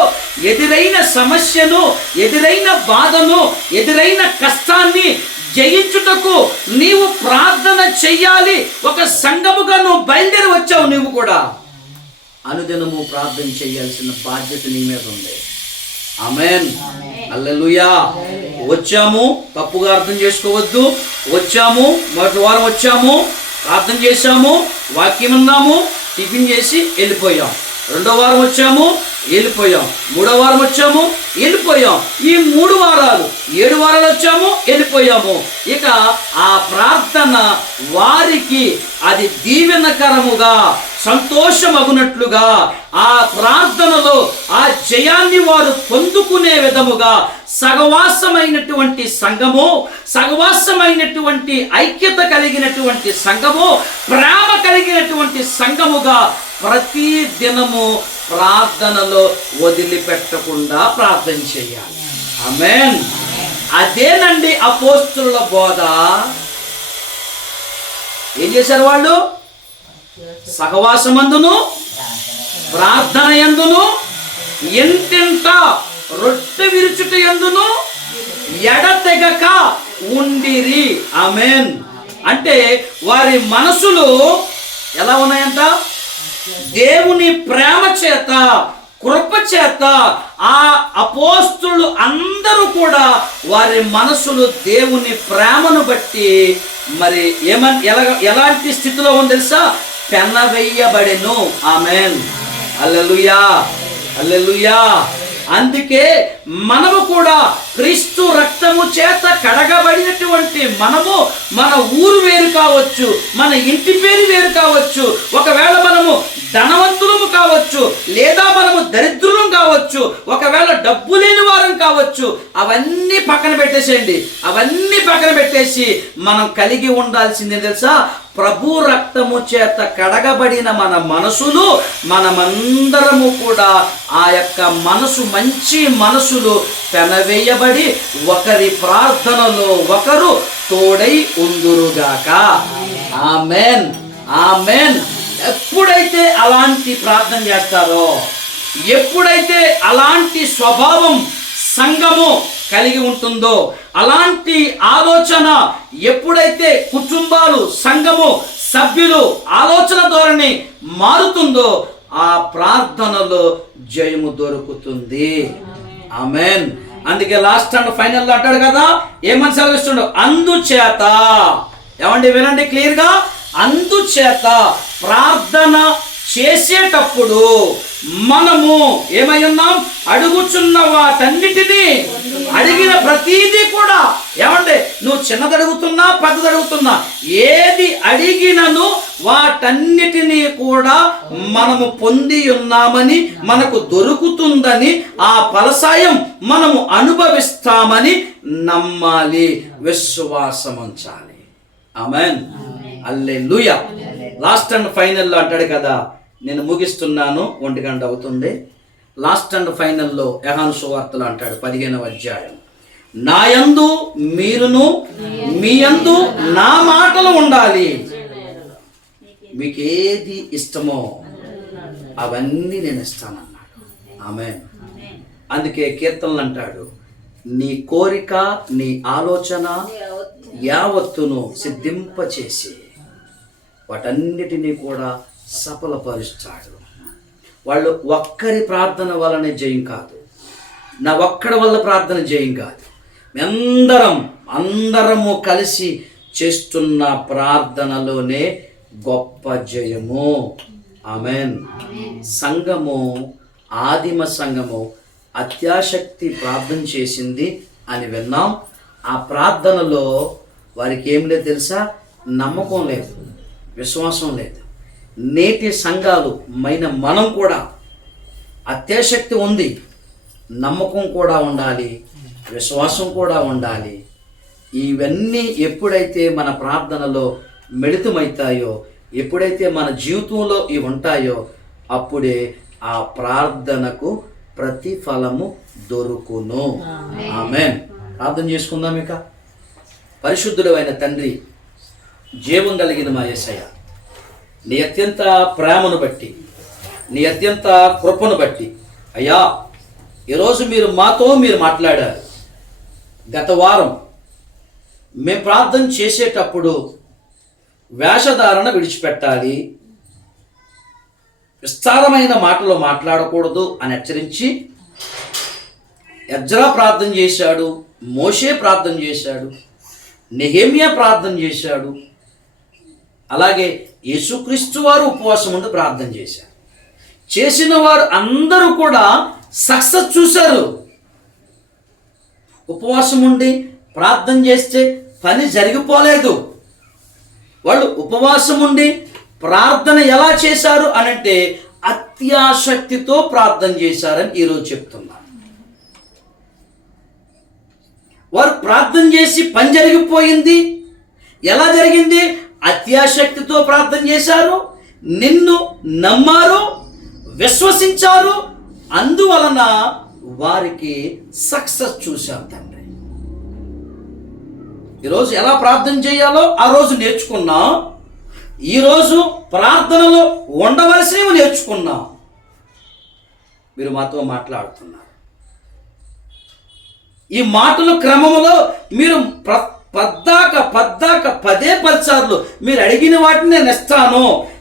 ఎదురైన సమస్యను, ఎదురైన బాధను, ఎదురైన కష్టాన్ని జయించుటకు నీవు ప్రార్థన చెయ్యాలి. ఒక సంఘముగా నువ్వు బయలుదేరి వచ్చావు. నువ్వు కూడా అనుదినము ప్రార్థన చేయాల్సిన బాధ్యత నీ మీద ఉంది. ఆమేన్. హల్లెలూయా. వచ్చాము, తప్పుగా అర్థం చేసుకోవద్దు. వచ్చాము, మొదటి వారం వచ్చాము, ప్రార్థన చేశాము, వాక్యం విన్నాము, టిఫిన్ చేసి వెళ్ళిపోయాం. రెండో వారం వచ్చాము, వెళ్ళిపోయాం. మూడో వారం వచ్చాము, వెళ్ళిపోయాం. ఈ 3 వారాలు 7 వారాలు వచ్చాము, వెళ్ళిపోయాము. ఇక ఆ ప్రార్థన వారికి అది దీవెనకరముగా సంతోషమగునట్లుగా ఆ ప్రార్థనలో ఆ జయాన్ని వారు పొందుకునే విధముగా సహవాసమైనటువంటి సంఘము, సహవాసమైనటువంటి ఐక్యత కలిగినటువంటి సంఘము, ప్రేమ కలిగినటువంటి సంఘముగా ప్రతి దినము ప్రార్థనలో వదిలిపెట్టకుండా ప్రార్థన చేయాలి. ఆమేన్. అదేనండి అపోస్తుల బోధ. ఏం చేశారు వాళ్ళు? సహవాసమందును ప్రార్థన యందును ఎంతెంత రొట్టె విరుచుట యందును ఎడతెగక ఉండిరి. ఆమేన్. అంటే వారి మనసులు ఎలా ఉన్నాయంట? దేవుని ప్రేమ చేత, కృప చేత ఆ అపోస్తులు అందరూ కూడా వారి మనసులు దేవుని ప్రేమను బట్టి మరి ఎలాంటి స్థితిలో ఉంది తెలుసా? పెనవేయబడెను. ఆమేన్. హల్లెలూయా, హల్లెలూయా. అందుకే మనము కూడా క్రీస్తు రక్తము చేత కడగబడినటువంటి మనము, మన ఊరు వేరు కావచ్చు, మన ఇంటి పేరు వేరు కావచ్చు, ఒకవేళ మనము ధనవంతులము కావచ్చు, లేదా మనము దరిద్రులం కావచ్చు, ఒకవేళ డబ్బు లేని వారం కావచ్చు, అవన్నీ పక్కన పెట్టేసేయండి. అవన్నీ పక్కన పెట్టేసి మనం కలిగి ఉండాల్సిందే తెలుసా? ప్రభు రక్తము చేత కడగబడిన మన మనసులు, మనమందరము కూడా ఆ యొక్క మనసు, మంచి మనసులు పెనవేయబడి ఒకరి ప్రార్థనలో ఒకరు తోడై ఉందురుగాక. ఆమేన్, ఆమేన్. ఎప్పుడైతే అలాంటి ప్రార్థన చేస్తారో, ఎప్పుడైతే అలాంటి స్వభావం సంఘము కలిగి ఉంటుందో, అలాంటి ఆలోచన ఎప్పుడైతే కుటుంబాలు, సంఘము, సభ్యులు ఆలోచన ధోరణి మారుతుందో ఆ ప్రార్థనలో జయము దొరుకుతుంది. ఆమేన్. అందుకే లాస్ట్ అండ్ ఫైనల్ అంటాడు కదా, ఏమని సెలవిస్తుండో? అందుచేత, ఏమండి వినండి క్లియర్గా, అందుచేత ప్రార్థన చేసేటప్పుడు మనము ఏమై ఉన్నాం? అడుగుచున్న వాటన్నిటినీ, అడిగిన ప్రతీది కూడా, ఏమంటే నువ్వు చిన్నది అడుగుతున్నా, పెద్దది అడుగుతున్నా, ఏది అడిగినను వాటన్నిటినీ కూడా మనము పొంది ఉన్నామని, మనకు దొరుకుతుందని, ఆ ఫలసాయం మనము అనుభవిస్తామని నమ్మాలి, విశ్వాసం ఉంచాలి. ఆమేన్. హల్లెలూయా. లాస్ట్ అండ్ ఫైనల్లో అంటాడు కదా, నేను ముగిస్తున్నాను, 1 గంట అవుతుంది. లాస్ట్ అండ్ ఫైనల్లో యోహాను సువార్తలో అంటాడు 15వ అధ్యాయం, నా యందు మీరును, మీ యందు నా మాటలు ఉండాలి, మీకు ఏది ఇష్టమో అవన్నీ నేను ఇస్తానన్నాడు. ఆమేన్. అందుకే కీర్తనలు అంటాడు, నీ కోరిక, నీ ఆలోచన యావత్తును సిద్ధింపచేసి వాటన్నిటినీ కూడా సఫలపరుస్తాడు. వాళ్ళు ఒక్కరి ప్రార్థన వల్లనే జయం కాదు, నా ఒక్కడి వల్ల ప్రార్థన జయం కాదు, అందరము కలిసి చేస్తున్న ప్రార్థనలోనే గొప్ప జయము. ఆమేన్. సంఘము, ఆదిమ సంఘము అత్యాశక్తి ప్రార్థన చేసింది అని విన్నాం. ఆ ప్రార్థనలో వారికి ఏం లేదు తెలుసా? నమ్మకం లేదు, విశ్వాసం లేదు. నేటి సంఘాలు మనం కూడా అత్యాశక్తి ఉంది, నమ్మకం కూడా ఉండాలి, విశ్వాసం కూడా ఉండాలి. ఇవన్నీ ఎప్పుడైతే మన ప్రార్థనలో మిళితమవుతాయో, ఎప్పుడైతే మన జీవితంలో ఇవి ఉంటాయో, అప్పుడే ఆ ప్రార్థనకు ప్రతిఫలము దొరుకును. ఆమేన్. ప్రార్థన చేసుకుందాం. ఇక పరిశుద్ధుడు అయిన తండ్రి, జీవం కలిగిన మా యేసయ్య, నీ అత్యంత ప్రేమను బట్టి, నీ అత్యంత కృపను బట్టి అయ్యా, ఈరోజు మీరు మాట్లాడారు. గత వారం మేము ప్రార్థన చేసేటప్పుడు వేషధారణ విడిచిపెట్టాలి, విస్తారమైన మాటలు మాట్లాడకూడదు అని హెచ్చరించి ఎజ్రా ప్రార్థన చేశాడు, మోషే ప్రార్థన చేశాడు, నెహెమ్యా ప్రార్థన చేశాడు, అలాగే యేసుక్రీస్తు వారు ఉపవాసం ఉండి ప్రార్థన చేశారు. చేసిన వారు అందరూ కూడా సక్సెస్ చూశారు. ఉపవాసం ఉండి ప్రార్థన చేస్తే పని జరిగిపోలేదు. వాళ్ళు ఉపవాసం ఉండి ప్రార్థన ఎలా చేశారు అనంటే అత్యాసక్తితో ప్రార్థన చేశారని ఈరోజు చెప్తున్నారు. వారు ప్రార్థన చేసి పని జరిగిపోయింది. ఎలా జరిగింది? అత్యాసక్తితో ప్రార్థన చేశారు, నిన్ను నమ్మారు, విశ్వసించారు, అందువలన వారికి సక్సెస్ చూశారు తండ్రి. ఈరోజు ఎలా ప్రార్థన చేయాలో ఆ రోజు నేర్చుకున్నాం. ఈరోజు ప్రార్థనలో ఉండవలసినవి నేర్చుకున్నాం. మీరు మాతో మాట్లాడుతున్నారు. ఈ మాటల క్రమంలో మీరు పదే సార్లు మీరు అడిగిన వాటిని నేను ఇస్తాను,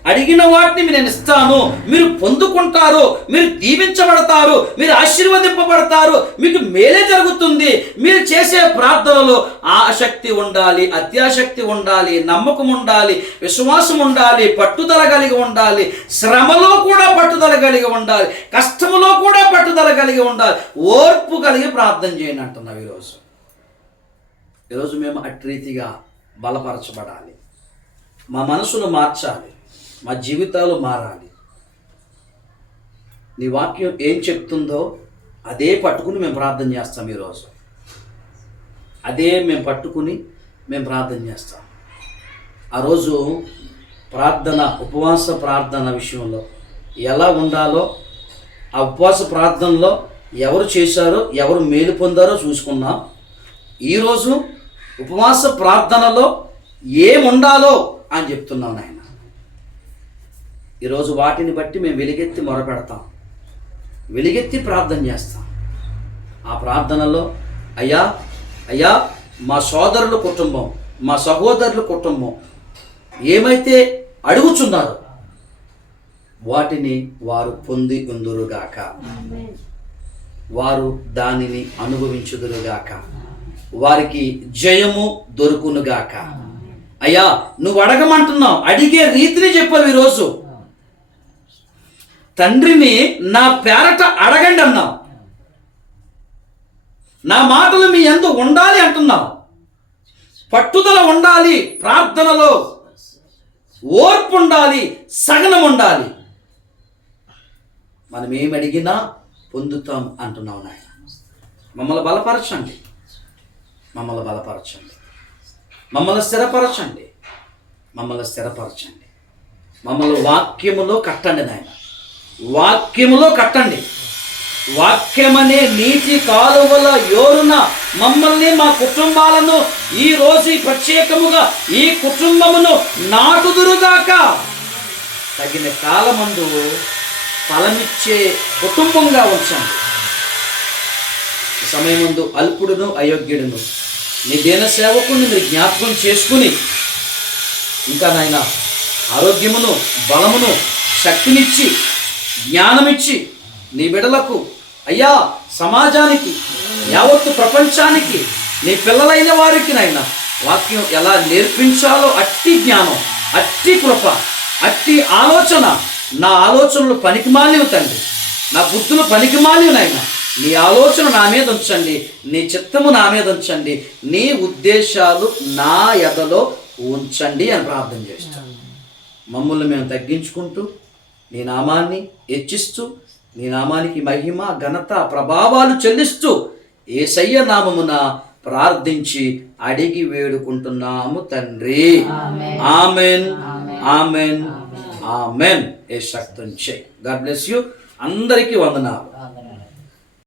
అడిగిన వాటిని నేను ఇస్తాను, మీరు పొందుకుంటారు, మీరు దీవించబడతారు, మీరు ఆశీర్వదింపబడతారు, మీకు మేలే జరుగుతుంది. మీరు చేసే ప్రార్థనలో ఆసక్తి ఉండాలి, అత్యాసక్తి ఉండాలి, నమ్మకం ఉండాలి, విశ్వాసం ఉండాలి, పట్టుదల కలిగి ఉండాలి, శ్రమలో కూడా పట్టుదల కలిగి ఉండాలి, కష్టములో కూడా పట్టుదల కలిగి ఉండాలి, ఓర్పు కలిగి ప్రార్థన చేయండి అంటున్నాం. ఈరోజు మేము అట్టి రీతిగా బలపరచబడాలి. మా మనసును మార్చాలి, మా జీవితాలు మారాలి. నీ వాక్యం ఏం చెప్తుందో అదే పట్టుకుని మేము ప్రార్థన చేస్తాం. ఈరోజు అదే మేము పట్టుకుని మేము ప్రార్థన చేస్తాం. ఆ రోజు ప్రార్థన, ఉపవాస ప్రార్థన విషయంలో ఎలా ఉండాలో, ఆ ఉపవాస ప్రార్థనలో ఎవరు చేశారో, ఎవరు మేలు పొందారో చూసుకున్నాం. ఈరోజు ఉపవాస ప్రార్థనలో ఏముండాలో అని చెప్తున్నాం నాయన. ఈరోజు వాటిని బట్టి మేము వెలుగెత్తి మొరపెడతాం, వెలుగెత్తి ప్రార్థన చేస్తాం. ఆ ప్రార్థనలో అయ్యా అయ్యా మా సోదరుల కుటుంబం, మా సహోదరుల కుటుంబం ఏమైతే అడుగుచున్నారో వాటిని వారు పొంది ఉందురుగాక, వారు దానిని అనుభవించుదురుగాక, వారికి జయము దొరుకునుగాక. అయ్యా నువ్వు అడగమంటున్నావు, అడిగే రీతిని చెప్పావు. ఈరోజు తండ్రిని నా పేరట అడగండి అన్నావు, నా మాటలు మీ యందు ఉండాలి అంటున్నావు. పట్టుదల ఉండాలి, ప్రార్థనలో ఓర్పు ఉండాలి, సహనం ఉండాలి. మనం ఏమి అడిగినా పొందుతాం అంటున్నావు నాయన. మమ్మల్ని బలపరచండి, మమ్మల్ని బలపరచండి, మమ్మల్ని స్థిరపరచండి, మమ్మల్ని స్థిరపరచండి. మమ్మల్ని వాక్యములో కట్టండి నాయన, వాక్యములో కట్టండి. వాక్యమనే నీతి కాలువల యోరున మమ్మల్ని, మా కుటుంబాలను ఈ రోజు ప్రత్యేకముగా ఈ కుటుంబమును నాటుదురుగాక. తగిన కాలమందు ఫలమిచ్చే కుటుంబంగా ఉంచండి. సమయం ముందు అల్పుడును అయోగ్యుడును నీ దీన సేవకుని మీరు జ్ఞాపకం చేసుకుని ఇంకా నాయన ఆరోగ్యమును, బలమును, శక్తినిచ్చి, జ్ఞానమిచ్చి నీ బిడ్డలకు అయ్యా, సమాజానికి, యావత్తు ప్రపంచానికి, నీ పిల్లలైన వారికి నాయన వాక్యం ఎలా నేర్పించాలో అట్టి జ్ఞానం, అట్టి కృప, అట్టి ఆలోచన. నా ఆలోచనలు పనికిమాలినవి తండ్రి, నా బుద్ధులు పనికిమాలినవి నాయన. నీ ఆలోచన నా మీద ఉంచండి, నీ చిత్తము నా మీద ఉంచండి, నీ ఉద్దేశాలు నా ఎదలో ఉంచండి అని ప్రార్థన చేస్తాను. మమ్మల్ని మేము తగ్గించుకుంటూ నీ నామాన్ని హెచ్చిస్తూ, నీ నామానికి మహిమ, ఘనత, ప్రభావాలు చెల్లిస్తూ యేసయ్య నామమున ప్రార్థించి అడిగి వేడుకుంటున్నాము తండ్రి. Amen, amen, amen. A Shakti. God bless you. అందరికీ వందనాలు.